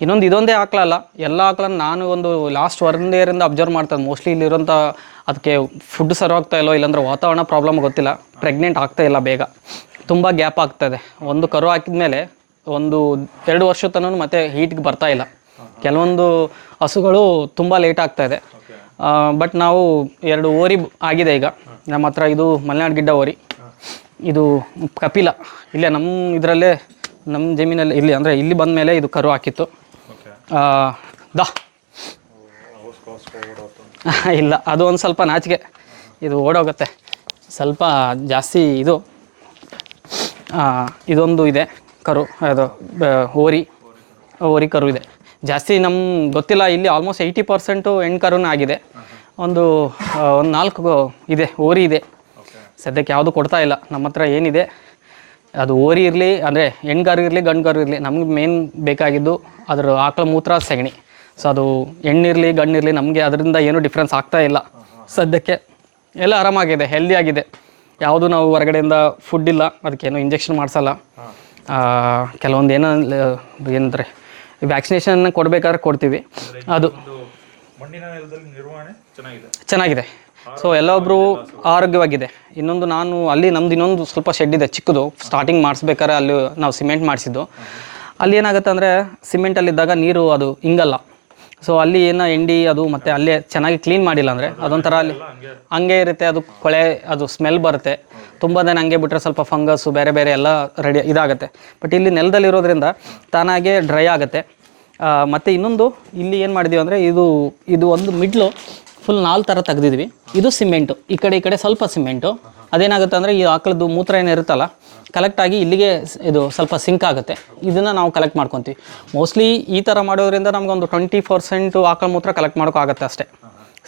Speaker 2: ಇನ್ನೊಂದು ಇದೊಂದೇ ಆಕಳಲ್ಲ ಎಲ್ಲ ಆಕಳನ್ನ ನಾನು ಒಂದು ಲಾಸ್ಟ್ ಒನ್ ಇಯರಿಂದ ಅಬ್ಸರ್ವ್ ಮಾಡ್ತಾನೆ ಮೋಸ್ಟ್ಲಿ ಇಲ್ಲಿರೋಂಥ ಅದಕ್ಕೆ ಫುಡ್ ಸರ್ವ್ ಆಗ್ತಾ ಇಲ್ಲೋ ಇಲ್ಲಾಂದ್ರೆ ವಾತಾವರಣ ಪ್ರಾಬ್ಲಮ್ ಗೊತ್ತಿಲ್ಲ. ಪ್ರೆಗ್ನೆಂಟ್ ಆಗ್ತಾ ಇಲ್ಲ ಬೇಗ. ತುಂಬ ಗ್ಯಾಪ್ ಆಗ್ತದೆ ಒಂದು ಕರು ಹಾಕಿದ್ಮೇಲೆ ಒಂದು ಎರಡು ವರ್ಷ ತನೂ ಮತ್ತೆ ಹೀಟ್ಗೆ ಬರ್ತಾ ಇಲ್ಲ. ಕೆಲವೊಂದು ಹಸುಗಳು ತುಂಬ ಲೇಟ್ ಆಗ್ತಾ ಇದೆ. ಬಟ್ ನಾವು ಎರಡು ಓರಿ ಆಗಿದೆ ಈಗ. ನಮ್ಮ ಹತ್ರ ಇದು ಮಲೆನಾಡು ಗಿಡ್ಡ ಓರಿ. ಇದು ಕಪಿಲ. ಇಲ್ಲೇ ನಮ್ಮ ಇದರಲ್ಲೇ ನಮ್ಮ ಜಮೀನಲ್ಲಿ, ಇಲ್ಲಿ ಅಂದರೆ ಇಲ್ಲಿ ಬಂದ ಮೇಲೆ ಇದು ಕರು ಹಾಕಿತ್ತು. ದಾ. ಇಲ್ಲ, ಅದು ಒಂದು ಸ್ವಲ್ಪ ನಾಚಿಕೆ. ಇದು ಓಡೋಗುತ್ತೆ. ಸ್ವಲ್ಪ ಜಾಸ್ತಿ ಇದು ಇದೊಂದು ಇದೆ, ಕರು, ಅದು ಹೋರಿ ಓರಿ ಕರು ಇದೆ. ಜಾಸ್ತಿ ನಮ್ಮ ಗೊತ್ತಿಲ್ಲ, ಇಲ್ಲಿ ಆಲ್ಮೋಸ್ಟ್ ಏಯ್ಟಿ ಪರ್ಸೆಂಟು ಹೆಣ್ಣು ಕರುನ ಆಗಿದೆ. ಒಂದು ಒಂದು ನಾಲ್ಕು ಇದೆ, ಓರಿ ಇದೆ. ಸದ್ಯಕ್ಕೆ ಯಾವುದು ಕೊಡ್ತಾ ಇಲ್ಲ, ನಮ್ಮ ಹತ್ರ ಏನಿದೆ, ಅದು ಓರಿ ಇರಲಿ, ಅಂದರೆ ಹೆಣ್ಗಾರು ಇರಲಿ ಗಂಡ್ಗಾರು ಇರಲಿ, ನಮ್ಗೆ ಮೇನ್ ಬೇಕಾಗಿದ್ದು ಅದ್ರ ಆಕಳ ಮೂತ್ರ ಸಗಣಿ. ಸೊ ಅದು ಹೆಣ್ಣಿರಲಿ ಗಣ್ಣಿರಲಿ ನಮಗೆ ಅದರಿಂದ ಏನೂ ಡಿಫ್ರೆನ್ಸ್ ಆಗ್ತಾ ಇಲ್ಲ. ಸದ್ಯಕ್ಕೆ ಎಲ್ಲ ಆರಾಮಾಗಿದೆ ಹೆಲ್ದಿ ಆಗಿದೆ. ಯಾವುದು ನಾವು ಹೊರಗಡೆಯಿಂದ ಫುಡ್ ಇಲ್ಲ ಅದಕ್ಕೇನು ಇಂಜೆಕ್ಷನ್ ಮಾಡಿಸಲ್ಲ. ಕೆಲವೊಂದು ಏನೋ ಏನಂದರೆ ವ್ಯಾಕ್ಸಿನೇಷನ್ ಕೊಡಬೇಕಾದ್ರೆ ಕೊಡ್ತೀವಿ. ಅದು
Speaker 3: ಚೆನ್ನಾಗಿದೆ.
Speaker 2: ಸೊ ಎಲ್ಲೊಬ್ಬರು ಆರೋಗ್ಯವಾಗಿದೆ. ಇನ್ನೊಂದು ನಾನು ಅಲ್ಲಿ ನಮ್ದು ಇನ್ನೊಂದು ಸ್ವಲ್ಪ ಶೆಡ್ ಇದೆ ಚಿಕ್ಕದು. ಸ್ಟಾರ್ಟಿಂಗ್ ಮಾಡಿಸ್ಬೇಕಾದ್ರೆ ಅಲ್ಲಿ ನಾವು ಸಿಮೆಂಟ್ ಮಾಡಿಸಿದ್ದು. ಅಲ್ಲಿ ಏನಾಗುತ್ತೆ ಅಂದರೆ ಸಿಮೆಂಟಲ್ಲಿದ್ದಾಗ ನೀರು ಅದು ಹಿಂಗಲ್ಲ ಸೊ ಅಲ್ಲಿ ಏನೋ ಎಂಡಿ ಅದು ಮತ್ತು ಅಲ್ಲೇ ಚೆನ್ನಾಗಿ ಕ್ಲೀನ್ ಮಾಡಿಲ್ಲ ಅಂದರೆ ಅದೊಂಥರ ಅಲ್ಲಿ ಹಂಗೆ ಇರುತ್ತೆ, ಅದು ಕೊಳೆ, ಅದು ಸ್ಮೆಲ್ ಬರುತ್ತೆ. ತುಂಬ ದಿನ ಹಂಗೆ ಬಿಟ್ಟರೆ ಸ್ವಲ್ಪ ಫಂಗಸ್ಸು ಬೇರೆ ಬೇರೆ ಎಲ್ಲ ರೆಡಿ ಇದಾಗುತ್ತೆ. ಬಟ್ ಇಲ್ಲಿ ನೆಲದಲ್ಲಿರೋದ್ರಿಂದ ತಾನಾಗೆ ಡ್ರೈ ಆಗುತ್ತೆ. ಮತ್ತು ಇನ್ನೊಂದು ಇಲ್ಲಿ ಏನು ಮಾಡಿದೀವಿ ಅಂದರೆ ಇದು ಇದು ಒಂದು ಮಿಡ್ಲು ಫುಲ್ ನಾಲ್ಕು ಥರ ತೆಗೆದಿದ್ವಿ. ಇದು ಸಿಮೆಂಟು ಈ ಕಡೆ ಈ ಕಡೆ ಸ್ವಲ್ಪ ಸಿಮೆಂಟು ಅದೇನಾಗುತ್ತೆ ಅಂದರೆ ಈ ಆಕಳದ್ದು ಮೂತ್ರ ಏನಿರುತ್ತಲ್ಲ ಕಲೆಕ್ಟ್ ಆಗಿ ಇಲ್ಲಿಗೆ ಇದು ಸ್ವಲ್ಪ ಸಿಂಕ್ ಆಗುತ್ತೆ. ಇದನ್ನು ನಾವು ಕಲೆಕ್ಟ್ ಮಾಡ್ಕೊತೀವಿ. ಮೋಸ್ಟ್ಲಿ ಈ ಥರ ಮಾಡೋದ್ರಿಂದ ನಮಗೊಂದು ಟ್ವೆಂಟಿ ಪರ್ಸೆಂಟು ಆಕಳ ಮೂತ್ರ ಕಲೆಕ್ಟ್ ಮಾಡೋಕ್ಕಾಗತ್ತೆ ಅಷ್ಟೇ.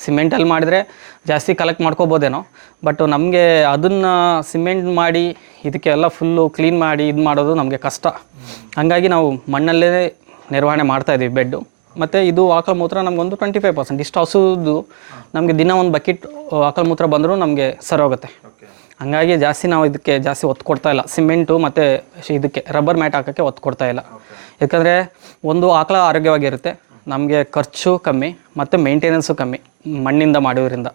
Speaker 2: ಸಿಮೆಂಟಲ್ಲಿ ಮಾಡಿದರೆ ಜಾಸ್ತಿ ಕಲೆಕ್ಟ್ ಮಾಡ್ಕೋಬೋದೇನೋ ಬಟ್ ನಮಗೆ ಅದನ್ನು ಸಿಮೆಂಟ್ ಮಾಡಿ, ಇದಕ್ಕೆಲ್ಲ ಫುಲ್ಲು ಕ್ಲೀನ್ ಮಾಡಿ ಇದು ಮಾಡೋದು ನಮಗೆ ಕಷ್ಟ. ಹಾಗಾಗಿ ನಾವು ಮಣ್ಣಲ್ಲೇ ನಿರ್ವಹಣೆ ಮಾಡ್ತಾ ಇದ್ದೀವಿ ಬೆಡ್ಡು. ಮತ್ತು ಇದು ಆಕಳ ಮೂತ್ರ ನಮಗೊಂದು ಟ್ವೆಂಟಿ ಫೈವ್ ಪರ್ಸೆಂಟ್ ಇಷ್ಟು ಹಸುದು ನಮಗೆ ದಿನ ಒಂದು ಬಕೆಟ್ ಆಕಳ ಮೂತ್ರ ಬಂದರೂ ನಮಗೆ ಸರಿ ಹೋಗುತ್ತೆ. ಹಂಗಾಗಿ ಜಾಸ್ತಿ ನಾವು ಇದಕ್ಕೆ ಜಾಸ್ತಿ ಒತ್ತು ಕೊಡ್ತಾ ಇಲ್ಲ. ಸಿಮೆಂಟು ಮತ್ತು ಇದಕ್ಕೆ ರಬ್ಬರ್ ಮ್ಯಾಟ್ ಹಾಕೋಕ್ಕೆ ಒತ್ತು ಕೊಡ್ತಾ ಇಲ್ಲ. ಯಾಕಂದರೆ ಒಂದು ಆಕಳ ಆರೋಗ್ಯವಾಗಿರುತ್ತೆ. ನಮಗೆ ಖರ್ಚು ಕಮ್ಮಿ ಮತ್ತು ಮೇಂಟೆನೆನ್ಸು ಕಮ್ಮಿ ಮಣ್ಣಿಂದ ಮಾಡೋದ್ರಿಂದ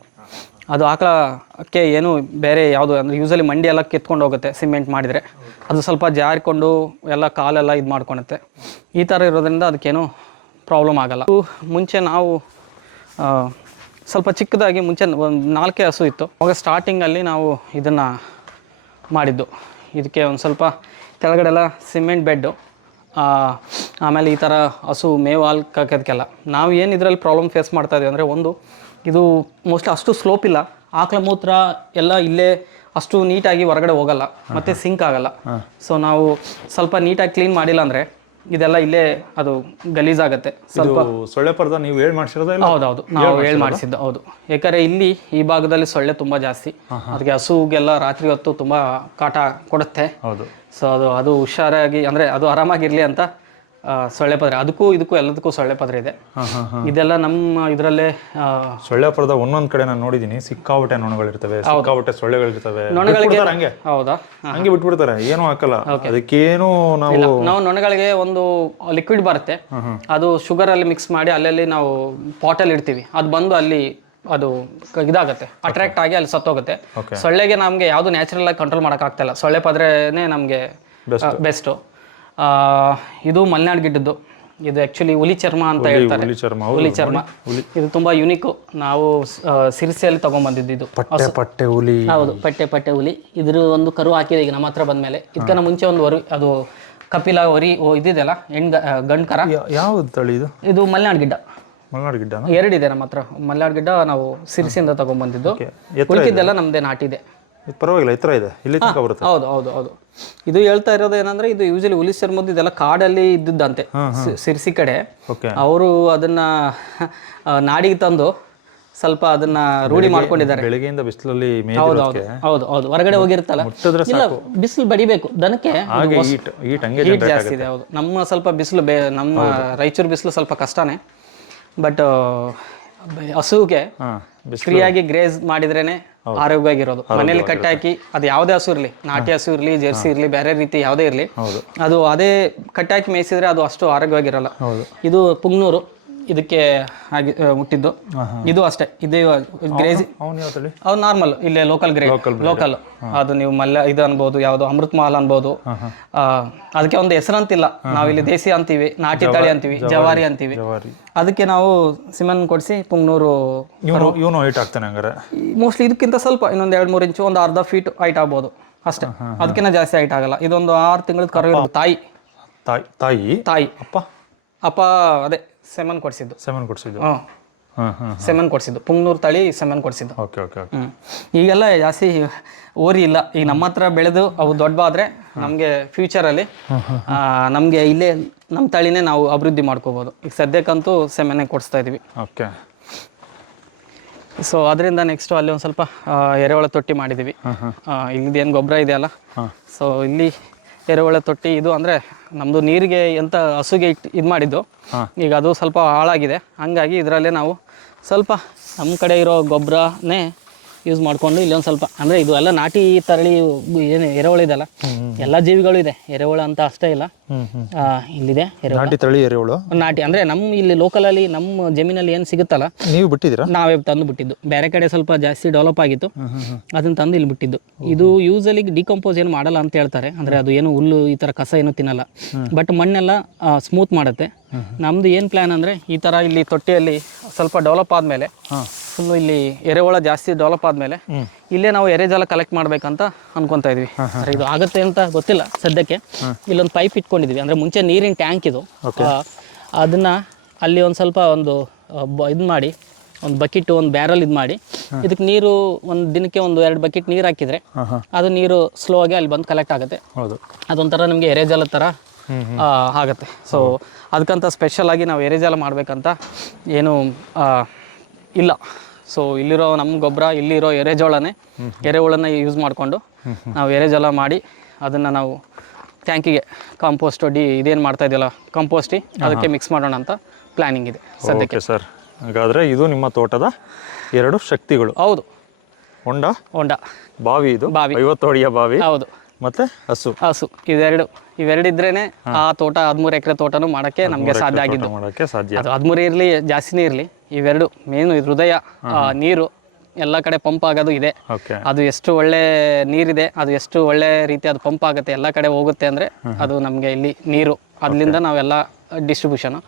Speaker 2: ಅದು ಆಕಳಕ್ಕೆ ಏನು ಬೇರೆ ಯಾವುದು ಅಂದರೆ ಯೂಸಲಿ ಮಂಡಿ ಎಲ್ಲ ಕಿತ್ಕೊಂಡು ಹೋಗುತ್ತೆ ಸಿಮೆಂಟ್ ಮಾಡಿದರೆ. ಅದು ಸ್ವಲ್ಪ ಜಾರಿಕೊಂಡು ಎಲ್ಲ ಕಾಲೆಲ್ಲ ಇದು ಮಾಡ್ಕೊಳತ್ತೆ ಈ ಥರ ಇರೋದ್ರಿಂದ ಅದಕ್ಕೇನು ಪ್ರಾಬ್ಲಮ್ ಆಗಲ್ಲ. ಮುಂಚೆ ನಾವು ಸ್ವಲ್ಪ ಚಿಕ್ಕದಾಗಿ ಮುಂಚೆ ಒಂದು ನಾಲ್ಕೇ ಹಸು ಇತ್ತು. ಅವಾಗ ಸ್ಟಾರ್ಟಿಂಗಲ್ಲಿ ನಾವು ಇದನ್ನು ಮಾಡಿದ್ದು. ಇದಕ್ಕೆ ಒಂದು ಸ್ವಲ್ಪ ಕೆಳಗಡೆಲ್ಲ ಸಿಮೆಂಟ್ ಬೆಡ್ಡು ಆಮೇಲೆ ಈ ಥರ ಹಸು ಮೇವು ಹಾಲು ಕಾಕೋದಕ್ಕೆಲ್ಲ ನಾವು ಏನು ಇದರಲ್ಲಿ ಪ್ರಾಬ್ಲಮ್ ಫೇಸ್ ಮಾಡ್ತಾ ಇದೀವಿ ಅಂದರೆ ಒಂದು ಇದು ಮೋಸ್ಟ್ಲಿ ಅಷ್ಟು ಸ್ಲೋಪ್ ಇಲ್ಲ. ಆಕಳ ಮೂತ್ರ ಎಲ್ಲ ಇಲ್ಲೇ ಅಷ್ಟು ನೀಟಾಗಿ ಹೊರಗಡೆ ಹೋಗಲ್ಲ. ಮತ್ತು ಸಿಂಕ್ ಆಗಲ್ಲ. ಸೊ ನಾವು ಸ್ವಲ್ಪ ನೀಟಾಗಿ ಕ್ಲೀನ್ ಮಾಡಿಲ್ಲ ಅಂದರೆ ಇದೆಲ್ಲ ಇಲ್ಲೇ ಅದು ಗಲೀಜಾಗತ್ತೆ. ಸ್ವಲ್ಪ
Speaker 3: ಸೊಳ್ಳೆ ಪರ್ದ ನೀವು ಹೇಳಿ ಮಾಡ್ಸಿರೋದ ಹೌದು
Speaker 2: ಹೌದೌದು ನಾವು ಹೇಳಿ ಮಾಡಿಸಿದ್ದು ಹೌದು. ಯಾಕಂದ್ರೆ ಇಲ್ಲಿ ಈ ಭಾಗದಲ್ಲಿ ಸೊಳ್ಳೆ ತುಂಬಾ ಜಾಸ್ತಿ. ಅದಕ್ಕೆ ಹಸುಗೆಲ್ಲ ರಾತ್ರಿ ಹೊತ್ತು ತುಂಬಾ ಕಾಟ ಕೊಡುತ್ತೆ.
Speaker 3: ಹೌದು.
Speaker 2: ಸೊ ಅದು ಅದು ಹುಷಾರಾಗಿ ಅಂದ್ರೆ ಅದು ಆರಾಮಾಗಿರ್ಲಿ ಅಂತ ಸೊಳ್ಳೆ ಪದ್ರೆ. ಅದಕ್ಕೂ ಇದಕ್ಕೂ ಎಲ್ಲದಕ್ಕೂ ಸೊಳ್ಳೆ ಪದ್ರೆ ಇದೆ. ಇದೆಲ್ಲ ನಮ್ಮ ಇದರಲ್ಲೇ
Speaker 3: ಸೊಳ್ಳೆ ಪದ ಒಂದೊಂದ್ ಕಡೆ ನಾನು ನೋಡಿದೀನಿ. ಸಿಕ್ಕಾಬಟ್ಟೆ ನೊಣಗಳಿರ್ತವೆ ಸಿಕ್ಕಾಬಟ್ಟೆ ಸೊಳ್ಳೆಗಳಿರ್ತವೆ.
Speaker 2: ನೊಣಗಳಿಗೆ
Speaker 3: ಹಂಗೆ.
Speaker 2: ಹೌದಾ?
Speaker 3: ಹಂಗೆ ಬಿಟ್ಬಿಡ್ತಾರೆ. ಏನು ಹಾಕಲ್ಲ. ಅದಕ್ಕೇನು ನಾವು
Speaker 2: ನಾವು ನೊಣಗಳಿಗೆ ಒಂದು ಲಿಕ್ವಿಡ್ ಬರುತ್ತೆ. ಅದು ಶುಗರ್ ಅಲ್ಲಿ ಮಿಕ್ಸ್ ಮಾಡಿ ಅಲ್ಲಲ್ಲಿ ನಾವು ಪಾಟಲ್ಲಿ ಇಡ್ತೀವಿ. ಅದು ಬಂದು ಅಲ್ಲಿ ಅದು ಇದಾಗುತ್ತೆ. ಅಟ್ರಾಕ್ಟ್ ಆಗಿ ಅಲ್ಲಿ ಸತ್ತೋಗುತ್ತೆ. ಸೊಳ್ಳೆಗೆ ನಮಗೆ ಯಾವುದು ನ್ಯಾಚುರಲ್ ಆಗಿ ಕಂಟ್ರೋಲ್ ಮಾಡೋಕ್ಕಾಗ್ತಿಲ್ಲ ಸೊಳ್ಳೆ ಪದ್ರೆನೆ ನಮಗೆ ಬೆಸ್ಟು ಇದು ಮಲೆನಾಡು ಗಿಡ್ಡದ್ದು. ಇದು ಆ್ಯಕ್ಚುಲಿ ಹುಲಿ ಚರ್ಮ ಅಂತ ಹೇಳ್ತಾರೆ.
Speaker 3: ಹುಲಿ ಚರ್ಮ.
Speaker 2: ಹುಲಿ ಚರ್ಮ. ಇದು ತುಂಬಾ ಯುನಿಕ್ ನಾವು ಸಿರಿಸಿಯಲ್ಲಿ ತಗೊಂಡ್ಬಂದಿದ್ದು ಇದು.
Speaker 3: ಪಟ್ಟೆ ಪಟ್ಟೆ ಹುಲಿ.
Speaker 2: ಹೌದು ಪಟ್ಟೆ ಪಟ್ಟೆ ಹುಲಿ. ಇದ್ರ ಒಂದು ಕರು ಹಾಕಿದೆ ಈಗ ನಮ್ಮ ಹತ್ರ ಬಂದ್ಮೇಲೆ. ಇದಕ್ಕನ ಮುಂಚೆ ಒಂದು ವರಿ ಅದು ಕಪಿಲ ವರಿ ಓ ಇದಿದೆಯಲ್ಲ ಹೆಣ್ ಗಂಡ್ ಕರ?
Speaker 3: ಯಾವ್ದು ತಳಿ ಇದು?
Speaker 2: ಇದು ಮಲೆನಾಡ್ ಗಿಡ್ಡ.
Speaker 3: ಮಲೆನಾಡು ಗಿಡ್ಡ
Speaker 2: ಎರಡಿದೆ ನಮ್ಮ ಹತ್ರ. ಮಲೆನಾಡ್ ಗಿಡ್ಡ ನಾವು ಸಿರಿಸಿಯಿಂದ ತಗೊಂಡ್ಬಂದಿದ್ದು
Speaker 3: ಎತ್ತರ
Speaker 2: ಉಳಿಕಿದ್ದೆಲ್ಲ ನಮ್ದೇ ನಾಟಿದೆ.
Speaker 3: ಇದು ಪರವಾಗಿಲ್ಲ ಎತ್ತರ ಇದೆ. ಇಲ್ಲಿ ತನಕ ಬರುತ್ತೆ.
Speaker 2: ಹೌದು ಹೌದು ಹೌದು. ಇದು ಹೇಳ್ತಾ ಇರೋದು ಏನಂದ್ರೆ ಇದು ಯೂಶಲಿ ಹುಲಿ ಚರ್ಮದ್ದು ಇದೆಲ್ಲ ಕಾಡಲ್ಲಿ ಇದ್ದಿದ್ದಂತೆ ಸಿರ್ಸಿ ಕಡೆ. ಅವರು ಅದನ್ನ ನಾಡಿಗೆ ತಂದು ಸ್ವಲ್ಪ ಅದನ್ನ ರೂಢಿ ಮಾಡ್ಕೊಂಡಿದ್ದಾರೆ.
Speaker 3: ಬೆಳಗ್ಗೆಯಿಂದ ಬಿಸಿಲಲ್ಲಿ
Speaker 2: ಹೌದು ಹೌದು ಹೌದು ಹೌದು. ಹೊರಗಡೆ ಹೋಗಿರುತ್ತಲ್ಲ? ಇಲ್ಲ ಬಿಸಿಲು ಬಡಿಬೇಕು. ದನಕ್ಕೆ ಹೀಟ್ ಜಾಸ್ತಿ ಇದೆ ಹೌದು. ನಮ್ಮ ಸ್ವಲ್ಪ ಬಿಸಿಲು ಬೇ ನಮ್ಮ ರಾಯಚೂರು ಬಿಸಿಲು ಸ್ವಲ್ಪ ಕಷ್ಟನೇ. ಬಟ್ ಹಸುಗೆ
Speaker 3: ಹಾಂ. ಬಿಸಿ
Speaker 2: ಫ್ರೀಯಾಗಿ ಗ್ರೇಸ್ ಮಾಡಿದ್ರೇನೆ ಆರೋಗ್ಯವಾಗಿರೋದು. ಮನೇಲಿ ಕಟ್ಟಾಕಿ ಅದು ಯಾವುದೇ ಹಸು ಇರಲಿ ನಾಟಿ ಹಸು ಇರಲಿ ಜೆರ್ಸಿ ಇರಲಿ ಬೇರೆ ರೀತಿ ಯಾವುದೇ ಇರಲಿ ಅದು ಅದೇ ಕಟ್ಟಾಕಿ ಮೇಯಿಸಿದ್ರೆ ಅದು ಅಷ್ಟು ಆರೋಗ್ಯವಾಗಿರಲ್ಲ. ಇದು ಪುಗ್ನೂರು. ಇದಕ್ಕೆ ಹಾಗೆ ಆ, ಹುಟ್ಟಿದ್ದು ಇದು ಅಷ್ಟೇ. ಇದು ಗ್ರೇಜಿ
Speaker 3: ಅವನು ಯಾವ ತಳಿ
Speaker 2: ಅವು ನಾರ್ಮಲ್ ಇಲ್ಲೇ ಲೋಕಲ್ ಗ್ರೇ ಲೋಕಲ್ ಅದು ನೀವು ಮಲ್ಯ ಇದು ಅನ್ಬೋದು ಯಾವುದು ಅಮೃತ್ ಮಹಲ್ ಅನ್ಬೋದು ಆ, ಅದಕ್ಕೆ ಒಂದು ಹೆಸರಂತಿಲ್ಲ. ನಾವು ಇಲ್ಲಿ ದೇಸಿ ಅಂತೀವಿ ನಾಟಿ ತಳಿ ಅಂತೀವಿ ಜವಾರಿ ಅಂತೀವಿ.
Speaker 3: ಜವಾರಿ.
Speaker 2: ಅದಕ್ಕೆ ನಾವು ಸಿಮನ್ ಕೊಡಿಸಿ ಪುಂಗ್ನೂರು
Speaker 3: ಇವನು ಇವನು ಹೈಟ್ ಆಗ್ತಾನೆ ಹಂಗಾರೆ?
Speaker 2: ಮೋಸ್ಟ್ಲಿ ಇದಕ್ಕಿಂತ ಸ್ವಲ್ಪ ಇನ್ನೊಂದು ಎರಡು ಮೂರು ಇಂಚು ಒಂದು ಅರ್ಧ ಫೀಟ್ ಹೈಟ್ ಆಗ್ಬೋದು. ಅಷ್ಟೇ. ಅದಕ್ಕಿಂತ ಜಾಸ್ತಿ ಹೈಟ್ ಆಗಲ್ಲ. ಇದೊಂದು ಆರು ತಿಂಗಳ ಕರು ಇರೋದು. ತಾಯಿ.
Speaker 3: ತಾಯಿ ತಾಯಿ?
Speaker 2: ತಾಯಿ.
Speaker 3: ಅಪ್ಪ?
Speaker 2: ಅಪ್ಪ ಅದೇ. ಸೆಮನ್ ಕೊಡಿಸಿದ್ದು.
Speaker 3: ಸೆಮನ್ ಕೊಡಿಸಿದ್ದು.
Speaker 2: ಹ್ಞೂ
Speaker 3: ಹಾಂ ಹಾಂ
Speaker 2: ಸೆಮನ್ ಕೊಡಿಸಿದ್ದು. ಪುಂಗ್ನೂರು ತಳಿ ಸೆಮನ್ ಕೊಡಿಸಿದ್ದು.
Speaker 3: Okay okay okay.
Speaker 2: ಹ್ಮ್. ಈಗೆಲ್ಲ ಜಾಸ್ತಿ ಓರಿ ಇಲ್ಲ. ಈಗ ನಮ್ಮ ಹತ್ರ ಬೆಳೆದು ಅವು ದೊಡ್ಡವಾದ್ರೆ ನಮಗೆ ಫ್ಯೂಚರಲ್ಲಿ ನಮಗೆ ಇಲ್ಲೇ ನಮ್ಮ ತಳಿನೇ ನಾವು ಅಭಿವೃದ್ಧಿ ಮಾಡ್ಕೋಬೋದು. ಈಗ ಸದ್ಯಕ್ಕಂತೂ ಸೆಮೆನೆ ಕೊಡಿಸ್ತಾ ಇದೀವಿ.
Speaker 3: ಓಕೆ.
Speaker 2: ಸೊ ಅದರಿಂದ ನೆಕ್ಸ್ಟ್ ಅಲ್ಲಿ ಒಂದು ಸ್ವಲ್ಪ ಆ, ಎರೆಹುಳ ತೊಟ್ಟಿ ಮಾಡಿದ್ದೀವಿ ಇಲ್ಲಿ ಏನು ಗೊಬ್ಬರ ಇದೆಯಲ್ಲ? ಸೊ ಇಲ್ಲಿ ಎರೆಹುಳ ತೊಟ್ಟಿ ಇದು ಅಂದರೆ ನಮ್ಮದು ನೀರಿಗೆ ಎಂತ ಹಸುಗೆ ಇಟ್ ಇದು ಮಾಡಿದ್ದು. ಈಗ ಅದು ಸ್ವಲ್ಪ ಹಾಳಾಗಿದೆ. ಹಂಗಾಗಿ ಇದರಲ್ಲೇ ನಾವು ಸ್ವಲ್ಪ ನಮ್ಮ ಕಡೆ ಇರೋ ಗೊಬ್ಬರನೇ ಯೂಸ್ ಮಾಡಿಕೊಂಡು ಇಲ್ಲೊಂದು ಸ್ವಲ್ಪ ಅಂದರೆ ಇದು ಎಲ್ಲ ನಾಟಿ ತರಳಿ ಏನು ಎರೆಹುಳ ಇದೆಲ್ಲ ಎಲ್ಲ ಜೀವಿಗಳು ಇದೆ ಎರೆಹುಳ ಅಂತ ಅಷ್ಟೇ ಇಲ್ಲ. ಇಲ್ಲಿದೆ
Speaker 3: ನಾಟಿ ತಳಿ ಎರೆಹುಳು?
Speaker 2: ನಾಟಿ ಅಂದರೆ ನಮ್ಮ ಇಲ್ಲಿ ಲೋಕಲಲ್ಲಿ ನಮ್ಮ ಜಮೀನಲ್ಲಿ ಏನು ಸಿಗುತ್ತಲ್ಲ
Speaker 3: ನೀವು ಬಿಟ್ಟಿದ್ದೀರಾ?
Speaker 2: ನಾವೇ ತಂದು ಬಿಟ್ಟಿದ್ದು. ಬೇರೆ ಕಡೆ ಸ್ವಲ್ಪ ಜಾಸ್ತಿ ಡೆವಲಪ್ ಆಗಿತ್ತು ಅದನ್ನು ತಂದು ಇಲ್ಲಿ ಬಿಟ್ಟಿದ್ದು. ಇದು ಯೂಸಲಿ ಡಿಕಂಪೋಸ್ ಏನು ಮಾಡಲ್ಲ ಅಂತ ಹೇಳ್ತಾರೆ ಅಂದ್ರೆ ಅದು ಏನು ಹುಲ್ಲು ಈ ತರ ಕಸ ಏನು ತಿನ್ನಲ್ಲ. ಬಟ್ ಮಣ್ಣೆಲ್ಲ ಸ್ಮೂತ್ ಮಾಡುತ್ತೆ. ನಮ್ದು ಏನು ಪ್ಲಾನ್ ಅಂದ್ರೆ ಈ ತರ ಇಲ್ಲಿ ತೊಟ್ಟಿಯಲ್ಲಿ ಸ್ವಲ್ಪ ಡೆವಲಪ್ ಆದ್ಮೇಲೆ ಫುಲ್ಲು ಇಲ್ಲಿ ಎರೆಹುಳ ಜಾಸ್ತಿ ಡೆವಲಪ್ ಆದ್ಮೇಲೆ ಇಲ್ಲೇ ನಾವು ಎರೆಜಾಲ ಕಲೆಕ್ಟ್ ಮಾಡ್ಬೇಕಂತ ಅನ್ಕೊಂತ ಇದ್ವಿ. ಸರ್ ಇದು ಆಗುತ್ತೆ ಅಂತ ಗೊತ್ತಿಲ್ಲ ಸದ್ಯಕ್ಕೆ. ಇಲ್ಲೊಂದು ಪೈಪ್ ಇಟ್ಕೊಂಡಿದ್ವಿ. ಅಂದ್ರೆ ಮುಂಚೆ ನೀರಿನ ಟ್ಯಾಂಕ್ ಇದು. ಅದನ್ನ ಅಲ್ಲಿ ಒಂದು ಸ್ವಲ್ಪ ಒಂದು ಇದು ಮಾಡಿ ಒಂದು ಬಕೆಟ್ ಒಂದು ಬ್ಯಾರಲ್ ಇದು ಮಾಡಿ ಇದಕ್ಕೆ ನೀರು ಒಂದು ದಿನಕ್ಕೆ ಒಂದು ಎರಡು ಬಕೆಟ್ ನೀರು ಹಾಕಿದ್ರೆ ಅದು ನೀರು ಸ್ಲೋ ಆಗಿ ಅಲ್ಲಿ ಬಂದು ಕಲೆಕ್ಟ್ ಆಗುತ್ತೆ.
Speaker 3: ಹೌದು.
Speaker 2: ಅದೊಂಥರ ನಿಮಗೆ ಎರೆಜಲ ಥರ ಆಗುತ್ತೆ. ಸೊ ಅದಕ್ಕಂತ ಸ್ಪೆಷಲ್ ಆಗಿ ನಾವು ಎರೆಜಾಲ ಮಾಡಬೇಕಂತ ಏನು ಇಲ್ಲ. ಸೊ ಇಲ್ಲಿರೋ ನಮ್ಮ ಗೊಬ್ಬರ ಇಲ್ಲಿರೋ ಎರೆಜೋಳನೇ ಎರೆಹುಳನ್ನ ಯೂಸ್ ಮಾಡಿಕೊಂಡು ನಾವು ಎರೆಜೋಳ ಮಾಡಿ ಅದನ್ನು ನಾವು ಟ್ಯಾಂಕಿಗೆ ಕಾಂಪೋಸ್ಟ್ ಡಿ ಇದೇನು ಮಾಡ್ತಾ ಇದೆಯಲ್ಲ ಕಾಂಪೋಸ್ಟಿ ಅದಕ್ಕೆ ಮಿಕ್ಸ್ ಮಾಡೋಣ ಅಂತ ಪ್ಲ್ಯಾನಿಂಗ್ ಇದೆ ಸದ್ಯಕ್ಕೆ.
Speaker 3: ಸರ್ ಹಾಗಾದರೆ ಇದು ನಿಮ್ಮ ತೋಟದ ಎರಡು ಶಕ್ತಿಗಳು.
Speaker 2: ಹೌದು.
Speaker 3: ಹೊಂಡ
Speaker 2: ಹೊಂಡ.
Speaker 3: ಬಾವಿ ಇದು.
Speaker 2: ಬಾವಿ.
Speaker 3: ಐವತ್ತು ಅಡಿಯ ಬಾವಿ.
Speaker 2: ಹೌದು.
Speaker 3: ಮತ್ತೆ ಹಸು.
Speaker 2: ಹಸು. ಇವೆರಡು ಇವೆರಡಿದ್ರೇನೆ ಆ ತೋಟ ಹದಿಮೂರು ಎಕರೆ ತೋಟನೂ ಮಾಡೋಕ್ಕೆ ನಮಗೆ ಸಾಧ್ಯ ಆಗಿದ್ದು.
Speaker 3: ಮಾಡೋಕ್ಕೆ ಸಾಧ್ಯ.
Speaker 2: ಅದು ಹದಿಮೂರು ಇರಲಿ ಜಾಸ್ತಿನೇ ಇರಲಿ. ಇವೆರಡು ಮೇನ್ ಹೃದಯ ಆ, ನೀರು ಎಲ್ಲ ಕಡೆ ಪಂಪ್ ಆಗೋದು ಇದೆ.
Speaker 3: ಓಕೆ
Speaker 2: ಅದು ಎಷ್ಟು ಒಳ್ಳೆ ನೀರಿದೆ ಅದು ಎಷ್ಟು ಒಳ್ಳೆ ರೀತಿ ಅದು ಪಂಪ್ ಆಗುತ್ತೆ ಎಲ್ಲ ಕಡೆ ಹೋಗುತ್ತೆ ಅಂದ್ರೆ ಅದು ನಮಗೆ ಇಲ್ಲಿ ನೀರು. ಅದರಿಂದ ನಾವೆಲ್ಲ ಡಿಸ್ಟ್ರಿಬ್ಯೂಷನ್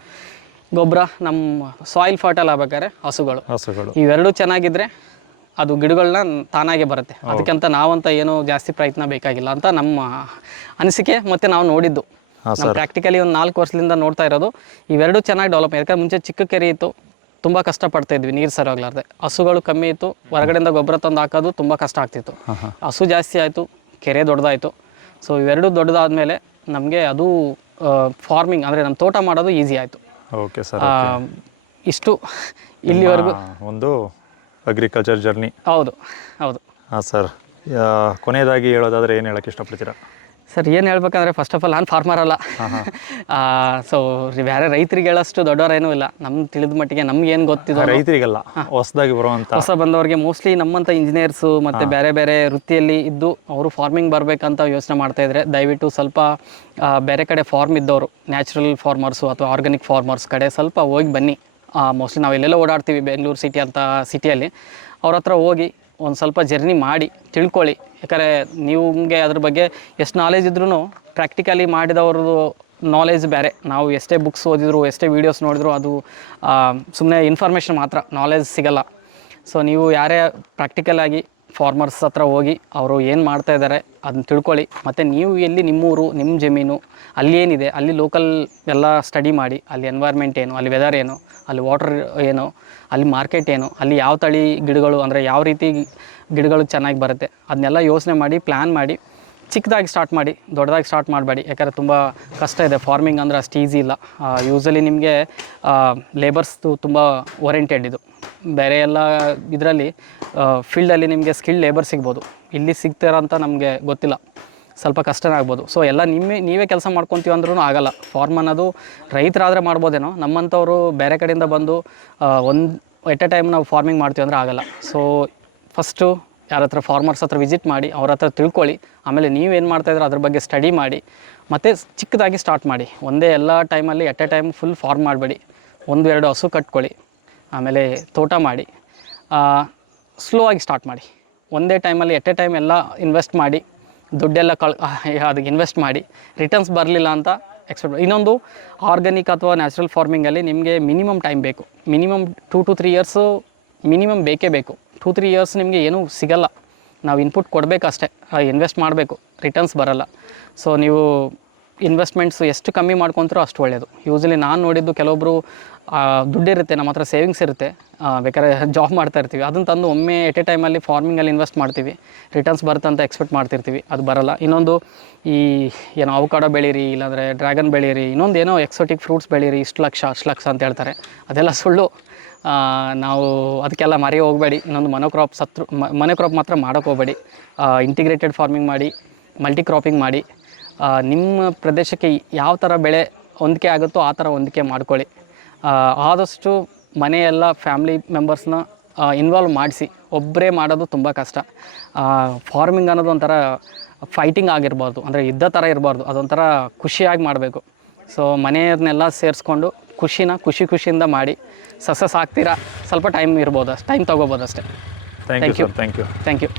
Speaker 2: ಗೊಬ್ಬರ ನಮ್ಮ ಸಾಯಿಲ್ ಫರ್ಟೈಲ್ ಆಗ್ಬೇಕಾದ್ರೆ ಹಸುಗಳು.
Speaker 3: ಹಸುಗಳು.
Speaker 2: ಇವೆರಡು ಚೆನ್ನಾಗಿದ್ರೆ ಅದು ಗಿಡಗಳನ್ನ ತಾನಾಗೆ ಬರುತ್ತೆ. ಅದಕ್ಕಂತ ನಾವಂತ ಏನು ಜಾಸ್ತಿ ಪ್ರಯತ್ನ ಬೇಕಾಗಿಲ್ಲ ಅಂತ ನಮ್ಮ ಅನಿಸಿಕೆ ಮತ್ತೆ ನಾವು ನೋಡಿದ್ದು. ಪ್ರಾಕ್ಟಿಕಲಿ ಒಂದು ನಾಲ್ಕು ವರ್ಷದಿಂದ ನೋಡ್ತಾ ಇರೋದು ಇವೆರಡು ಚೆನ್ನಾಗಿ ಡೆವಲಪ್ ಯಾಕಂದ್ರೆ ಮುಂಚೆ ಚಿಕ್ಕ ಕೆರೆ ಇತ್ತು ತುಂಬ ಕಷ್ಟಪಡ್ತಾ ಇದ್ವಿ ನೀರು ಸರಿಯಾಗ್ಲಾರ್ದೆ. ಹಸುಗಳು ಕಮ್ಮಿ ಇತ್ತು ಹೊರಗಡೆಯಿಂದ ಗೊಬ್ಬರ ತಂದು ಹಾಕೋದು ತುಂಬ ಕಷ್ಟ ಆಗ್ತಿತ್ತು. ಹಸು ಜಾಸ್ತಿ ಆಯಿತು ಕೆರೆ ದೊಡ್ಡದಾಯಿತು ಸೊ ಇವೆರಡೂ ದೊಡ್ಡದಾದ ಮೇಲೆ ನಮಗೆ ಅದು ಫಾರ್ಮಿಂಗ್ ಅಂದರೆ ನಮ್ಮ ತೋಟ ಮಾಡೋದು ಈಸಿ ಆಯಿತು.
Speaker 3: ಓಕೆ ಸರ್
Speaker 2: ಇಷ್ಟು ಇಲ್ಲಿವರೆಗೂ.
Speaker 3: ಒಂದು ಅಗ್ರಿಕಲ್ಚರ್ ಜರ್ನಿ
Speaker 2: ಹೌದು ಹೌದು.
Speaker 3: ಹಾಂ ಸರ್. ಕೊನೆಯದಾಗಿ ಹೇಳೋದಾದ್ರೆ ಏನು ಹೇಳೋಕ್ಕೆ ಇಷ್ಟಪಡ್ತೀರಾ?
Speaker 2: ಸರ್ ಏನು ಹೇಳ್ಬೇಕಂದ್ರೆ ಫಸ್ಟ್ ಆಫ್ ಆಲ್ ನಾನು ಫಾರ್ಮರ್ ಅಲ್ಲ. ಸೊ ಬೇರೆ ರೈತರಿಗೆ ಹೇಳೋಷ್ಟು ದೊಡ್ಡವರೇನೂ ಇಲ್ಲ. ನಮ್ಮ ತಿಳಿದ ಮಟ್ಟಿಗೆ ನಮ್ಗೆ ಏನು ಗೊತ್ತಿದೆ
Speaker 3: ರೈತರಿಗೆಲ್ಲ. ಹೊಸದಾಗಿ ಬರುವಂಥ
Speaker 2: ಹೊಸ ಬಂದವರಿಗೆ ಮೋಸ್ಟ್ಲಿ ನಮ್ಮಂಥ ಇಂಜಿನಿಯರ್ಸು ಮತ್ತು ಬೇರೆ ಬೇರೆ ವೃತ್ತಿಯಲ್ಲಿ ಇದ್ದು ಅವರು ಫಾರ್ಮಿಂಗ್ ಬರಬೇಕಂತ ಯೋಚನೆ ಮಾಡ್ತಾ ಇದ್ರೆ ದಯವಿಟ್ಟು ಸ್ವಲ್ಪ ಬೇರೆ ಕಡೆ ಫಾರ್ಮ್ ಇದ್ದವರು ನ್ಯಾಚುರಲ್ ಫಾರ್ಮರ್ಸು ಅಥವಾ ಆರ್ಗಾನಿಕ್ ಫಾರ್ಮರ್ಸ್ ಕಡೆ ಸ್ವಲ್ಪ ಹೋಗಿ ಬನ್ನಿ. ಮೋಸ್ಟ್ಲಿ ನಾವು ಎಲ್ಲೆಲ್ಲ ಓಡಾಡ್ತೀವಿ ಬೆಂಗಳೂರು ಸಿಟಿ ಅಂತ ಸಿಟಿಯಲ್ಲಿ ಅವ್ರ ಹತ್ರ ಹೋಗಿ ಒಂದು ಸ್ವಲ್ಪ ಜರ್ನಿ ಮಾಡಿ, ತಿಳ್ಕೊಳ್ಳಿ. ಯಾಕಂದರೆ ನಿಮಗೆ ಅದ್ರ ಬಗ್ಗೆ ಎಷ್ಟು ನಾಲೇಜ್ ಇದ್ರೂ ಪ್ರಾಕ್ಟಿಕಲಿ ಮಾಡಿದವ್ರದ್ದು ನಾಲೆಜ್ ಬೇರೆ. ನಾವು ಎಷ್ಟೇ ಬುಕ್ಸ್ ಓದಿದ್ರು, ಎಷ್ಟೇ ವೀಡಿಯೋಸ್ ನೋಡಿದ್ರು ಅದು ಸುಮ್ಮನೆ ಇನ್ಫಾರ್ಮೇಷನ್ ಮಾತ್ರ ನಾಲೆಜ್ ಸಿಗಲ್ಲ. ಸೊ ನೀವು ಯಾರೇ ಪ್ರಾಕ್ಟಿಕಲ್ ಆಗಿ ಫಾರ್ಮರ್ಸ್ ಹತ್ರ ಹೋಗಿ ಅವರು ಏನು ಮಾಡ್ತಾ ಇದ್ದಾರೆ ಅದನ್ನ ತಿಳ್ಕೊಳ್ಳಿ. ಮತ್ತು ನೀವು ಎಲ್ಲಿ ನಿಮ್ಮೂರು ನಿಮ್ಮ ಜಮೀನು, ಅಲ್ಲಿ ಏನಿದೆ, ಅಲ್ಲಿ ಲೋಕಲ್ ಎಲ್ಲ ಸ್ಟಡಿ ಮಾಡಿ, ಅಲ್ಲಿ ಎನ್ವೈರ್ಮೆಂಟ್ ಏನು, ಅಲ್ಲಿ ವೆದರ್ ಏನು, ಅಲ್ಲಿ ವಾಟರ್ ಏನು, ಅಲ್ಲಿ ಮಾರ್ಕೆಟ್ ಏನು, ಅಲ್ಲಿ ಯಾವ ತಳಿ ಗಿಡಗಳು, ಅಂದರೆ ಯಾವ ರೀತಿ ಗಿಡಗಳು ಚೆನ್ನಾಗಿ ಬರುತ್ತೆ ಅದನ್ನೆಲ್ಲ ಯೋಚನೆ ಮಾಡಿ ಪ್ಲ್ಯಾನ್ ಮಾಡಿ, ಚಿಕ್ಕದಾಗಿ ಸ್ಟಾರ್ಟ್ ಮಾಡಿ, ದೊಡ್ಡದಾಗಿ ಸ್ಟಾರ್ಟ್ ಮಾಡಬೇಡಿ. ಯಾಕಂದರೆ ತುಂಬ ಕಷ್ಟ ಇದೆ. ಫಾರ್ಮಿಂಗ್ ಅಂದರೆ ಅಷ್ಟು ಈಸಿ ಇಲ್ಲ. ಯೂಸಲಿ ನಿಮಗೆ ಲೇಬರ್ಸ್ದು ತುಂಬ ಓರಿಯೆಂಟೆಡ್ ಇದು. ಬೇರೆ ಎಲ್ಲ ಇದರಲ್ಲಿ ಫೀಲ್ಡಲ್ಲಿ ನಿಮಗೆ ಸ್ಕಿಲ್ಡ್ ಲೇಬರ್ ಸಿಗ್ಬೋದು. ಇಲ್ಲಿ ಸಿಗ್ತಾರಂತ ನಮಗೆ ಗೊತ್ತಿಲ್ಲ. ಸ್ವಲ್ಪ ಕಷ್ಟನೇ ಆಗ್ಬೋದು. ಸೊ ಎಲ್ಲ ನಿಮ್ಮೇ, ನೀವೇ ಕೆಲಸ ಮಾಡ್ಕೊತೀವಿ ಅಂದ್ರೂ ಆಗಲ್ಲ. ಫಾರ್ಮ್ ಅನ್ನೋದು ರೈತರಾದರೆ ಮಾಡ್ಬೋದೇನೋ. ನಮ್ಮಂಥವ್ರು ಬೇರೆ ಕಡೆಯಿಂದ ಬಂದು ಒಂದು ಎಟ್ ಎ ಟೈಮ್ ನಾವು ಫಾರ್ಮಿಂಗ್ ಮಾಡ್ತೀವಿ ಅಂದರೆ ಆಗಲ್ಲ. ಸೊ ಫಸ್ಟು ಯಾರ ಹತ್ರ ಫಾರ್ಮರ್ಸ್ ಹತ್ರ ವಿಸಿಟ್ ಮಾಡಿ, ಅವ್ರ ಹತ್ರ ತಿಳ್ಕೊಳ್ಳಿ. ಆಮೇಲೆ ನೀವೇನು ಮಾಡ್ತಾಯಿದ್ರೆ ಅದ್ರ ಬಗ್ಗೆ ಸ್ಟಡಿ ಮಾಡಿ. ಮತ್ತು ಚಿಕ್ಕದಾಗಿ ಸ್ಟಾರ್ಟ್ ಮಾಡಿ. ಒಂದೇ ಎಲ್ಲ ಟೈಮಲ್ಲಿ at a time full farm ಮಾಡಬೇಡಿ. ಒಂದು, ಎರಡು ಹಸು ಕಟ್ಕೊಳ್ಳಿ. ಆಮೇಲೆ ತೋಟ ಮಾಡಿ ಸ್ಲೋ ಆಗಿ ಸ್ಟಾರ್ಟ್ ಮಾಡಿ. ಒಂದೇ ಟೈಮಲ್ಲಿ ಎಟ್ ಎ ಟೈಮ್ ಎಲ್ಲ ಇನ್ವೆಸ್ಟ್ ಮಾಡಿ, ದುಡ್ಡೆಲ್ಲ ಕಳ್ ಅದಕ್ಕೆ ಇನ್ವೆಸ್ಟ್ ಮಾಡಿ ರಿಟರ್ನ್ಸ್ ಬರಲಿಲ್ಲ ಅಂತ ಎಕ್ಸ್ಪೆಕ್ಟ್ ಇನ್ನೊಂದು ಆರ್ಗ್ಯಾನಿಕ್ ಅಥವಾ ನ್ಯಾಚುರಲ್ ಫಾರ್ಮಿಂಗಲ್ಲಿ ನಿಮಗೆ ಮಿನಿಮಮ್ ಟೈಮ್ ಬೇಕು. Minimum two to three years minimum ಬೇಕೇ ಬೇಕು. ಟೂ ತ್ರೀ ಇಯರ್ಸ್ ನಿಮಗೆ ಏನೂ ಸಿಗಲ್ಲ. ನಾವು ಇನ್ಪುಟ್ ಕೊಡಬೇಕಷ್ಟೇ ಇನ್ವೆಸ್ಟ್ ಮಾಡಬೇಕು. ರಿಟರ್ನ್ಸ್ ಬರಲ್ಲ. ಸೊ ನೀವು ಇನ್ವೆಸ್ಟ್ಮೆಂಟ್ಸ್ ಎಷ್ಟು ಕಮ್ಮಿ ಮಾಡ್ಕೊತಾರೋ ಅಷ್ಟು ಒಳ್ಳೆಯದು ಯೂಸ್ವಲಿ ನಾನು ನೋಡಿದ್ದು ಕೆಲವೊಬ್ಬರು ದುಡ್ಡಿರುತ್ತೆ, ನಮ್ಮ ಹತ್ರ ಸೇವಿಂಗ್ಸ್ ಇರುತ್ತೆ. ಬೇಕಾದ್ರೆ ಜಾಬ್ ಮಾಡ್ತಾ ಇರ್ತೀವಿ. ಅದನ್ನು ತಂದು ಒಮ್ಮೆ ಎಟ್ ಎ ಟೈಮಲ್ಲಿ ಫಾರ್ಮಿಂಗಲ್ಲಿ ಇನ್ವೆಸ್ಟ್ ಮಾಡ್ತೀವಿ. ರಿಟರ್ನ್ಸ್ ಬರುತ್ತೆ ಅಂತ ಎಕ್ಸ್ಪೆಕ್ಟ್ ಮಾಡ್ತಿರ್ತೀವಿ. ಅದು ಬರಲ್ಲ. ಇನ್ನೊಂದು ಈ, ಏನೋ ಅವಕಾಡೋ ಬೆಳೀರಿ, ಇಲ್ಲಾಂದರೆ ಡ್ರ್ಯಾಗನ್ ಬೆಳೀರಿ, ಇನ್ನೊಂದು ಏನೋ ಎಕ್ಸೋಟಿಕ್ ಫ್ರೂಟ್ಸ್ ಬೆಳೀರಿ, ಇಷ್ಟು ಲಕ್ಷ, ಅಷ್ಟು ಲಕ್ಷ ಅಂತ ಹೇಳ್ತಾರೆ. ಅದೆಲ್ಲ ಸುಳ್ಳು. ನಾವು ಅದಕ್ಕೆಲ್ಲ ಮರಿ ಹೋಗಬೇಡಿ. ಇನ್ನೊಂದು ಮನೋಕ್ರಾಪ್ ಸತ್ರು ಮನೆ ಕ್ರಾಪ್ ಮಾತ್ರ ಮಾಡೋಕ್ಕೆ ಹೋಗಬೇಡಿ. ಇಂಟಿಗ್ರೇಟೆಡ್ ಫಾರ್ಮಿಂಗ್ ಮಾಡಿ ಮಲ್ಟಿ ಕ್ರಾಪಿಂಗ್ ಮಾಡಿ. ನಿಮ್ಮ ಪ್ರದೇಶಕ್ಕೆ ಯಾವ ಥರ ಬೆಳೆ ಹೊಂದಿಕೆ ಆಗುತ್ತೋ ಆ ಥರ ಹೊಂದಿಕೆ ಮಾಡ್ಕೊಳ್ಳಿ. ಆದಷ್ಟು ಮನೆಯೆಲ್ಲ ಫ್ಯಾಮ್ಲಿ ಮೆಂಬರ್ಸ್ನ ಇನ್ವಾಲ್ವ್ ಮಾಡಿಸಿ. ಒಬ್ಬರೇ ಮಾಡೋದು ತುಂಬ ಕಷ್ಟ. ಫಾರ್ಮಿಂಗ್ ಅನ್ನೋದು ಒಂಥರ ಫೈಟಿಂಗ್ ಆಗಿರ್ಬಾರ್ದು. ಅಂದರೆ ಇದ್ದ ಥರ ಇರಬಾರ್ದು. ಅದೊಂಥರ ಖುಷಿಯಾಗಿ ಮಾಡಬೇಕು. ಸೊ ಮನೆಯವ್ರನ್ನೆಲ್ಲ ಸೇರಿಸ್ಕೊಂಡು ಖುಷಿನ ಖುಷಿ ಖುಷಿಯಿಂದ ಮಾಡಿ ಸಕ್ಸಸ್ ಆಗ್ತೀರಾ? ಸ್ವಲ್ಪ ಟೈಮ್ ಇರ್ಬೋದು ಅಷ್ಟು. ಟೈಮ್ ತೊಗೋಬೋದು ಅಷ್ಟೇ.
Speaker 3: Thank you thank you
Speaker 2: thank you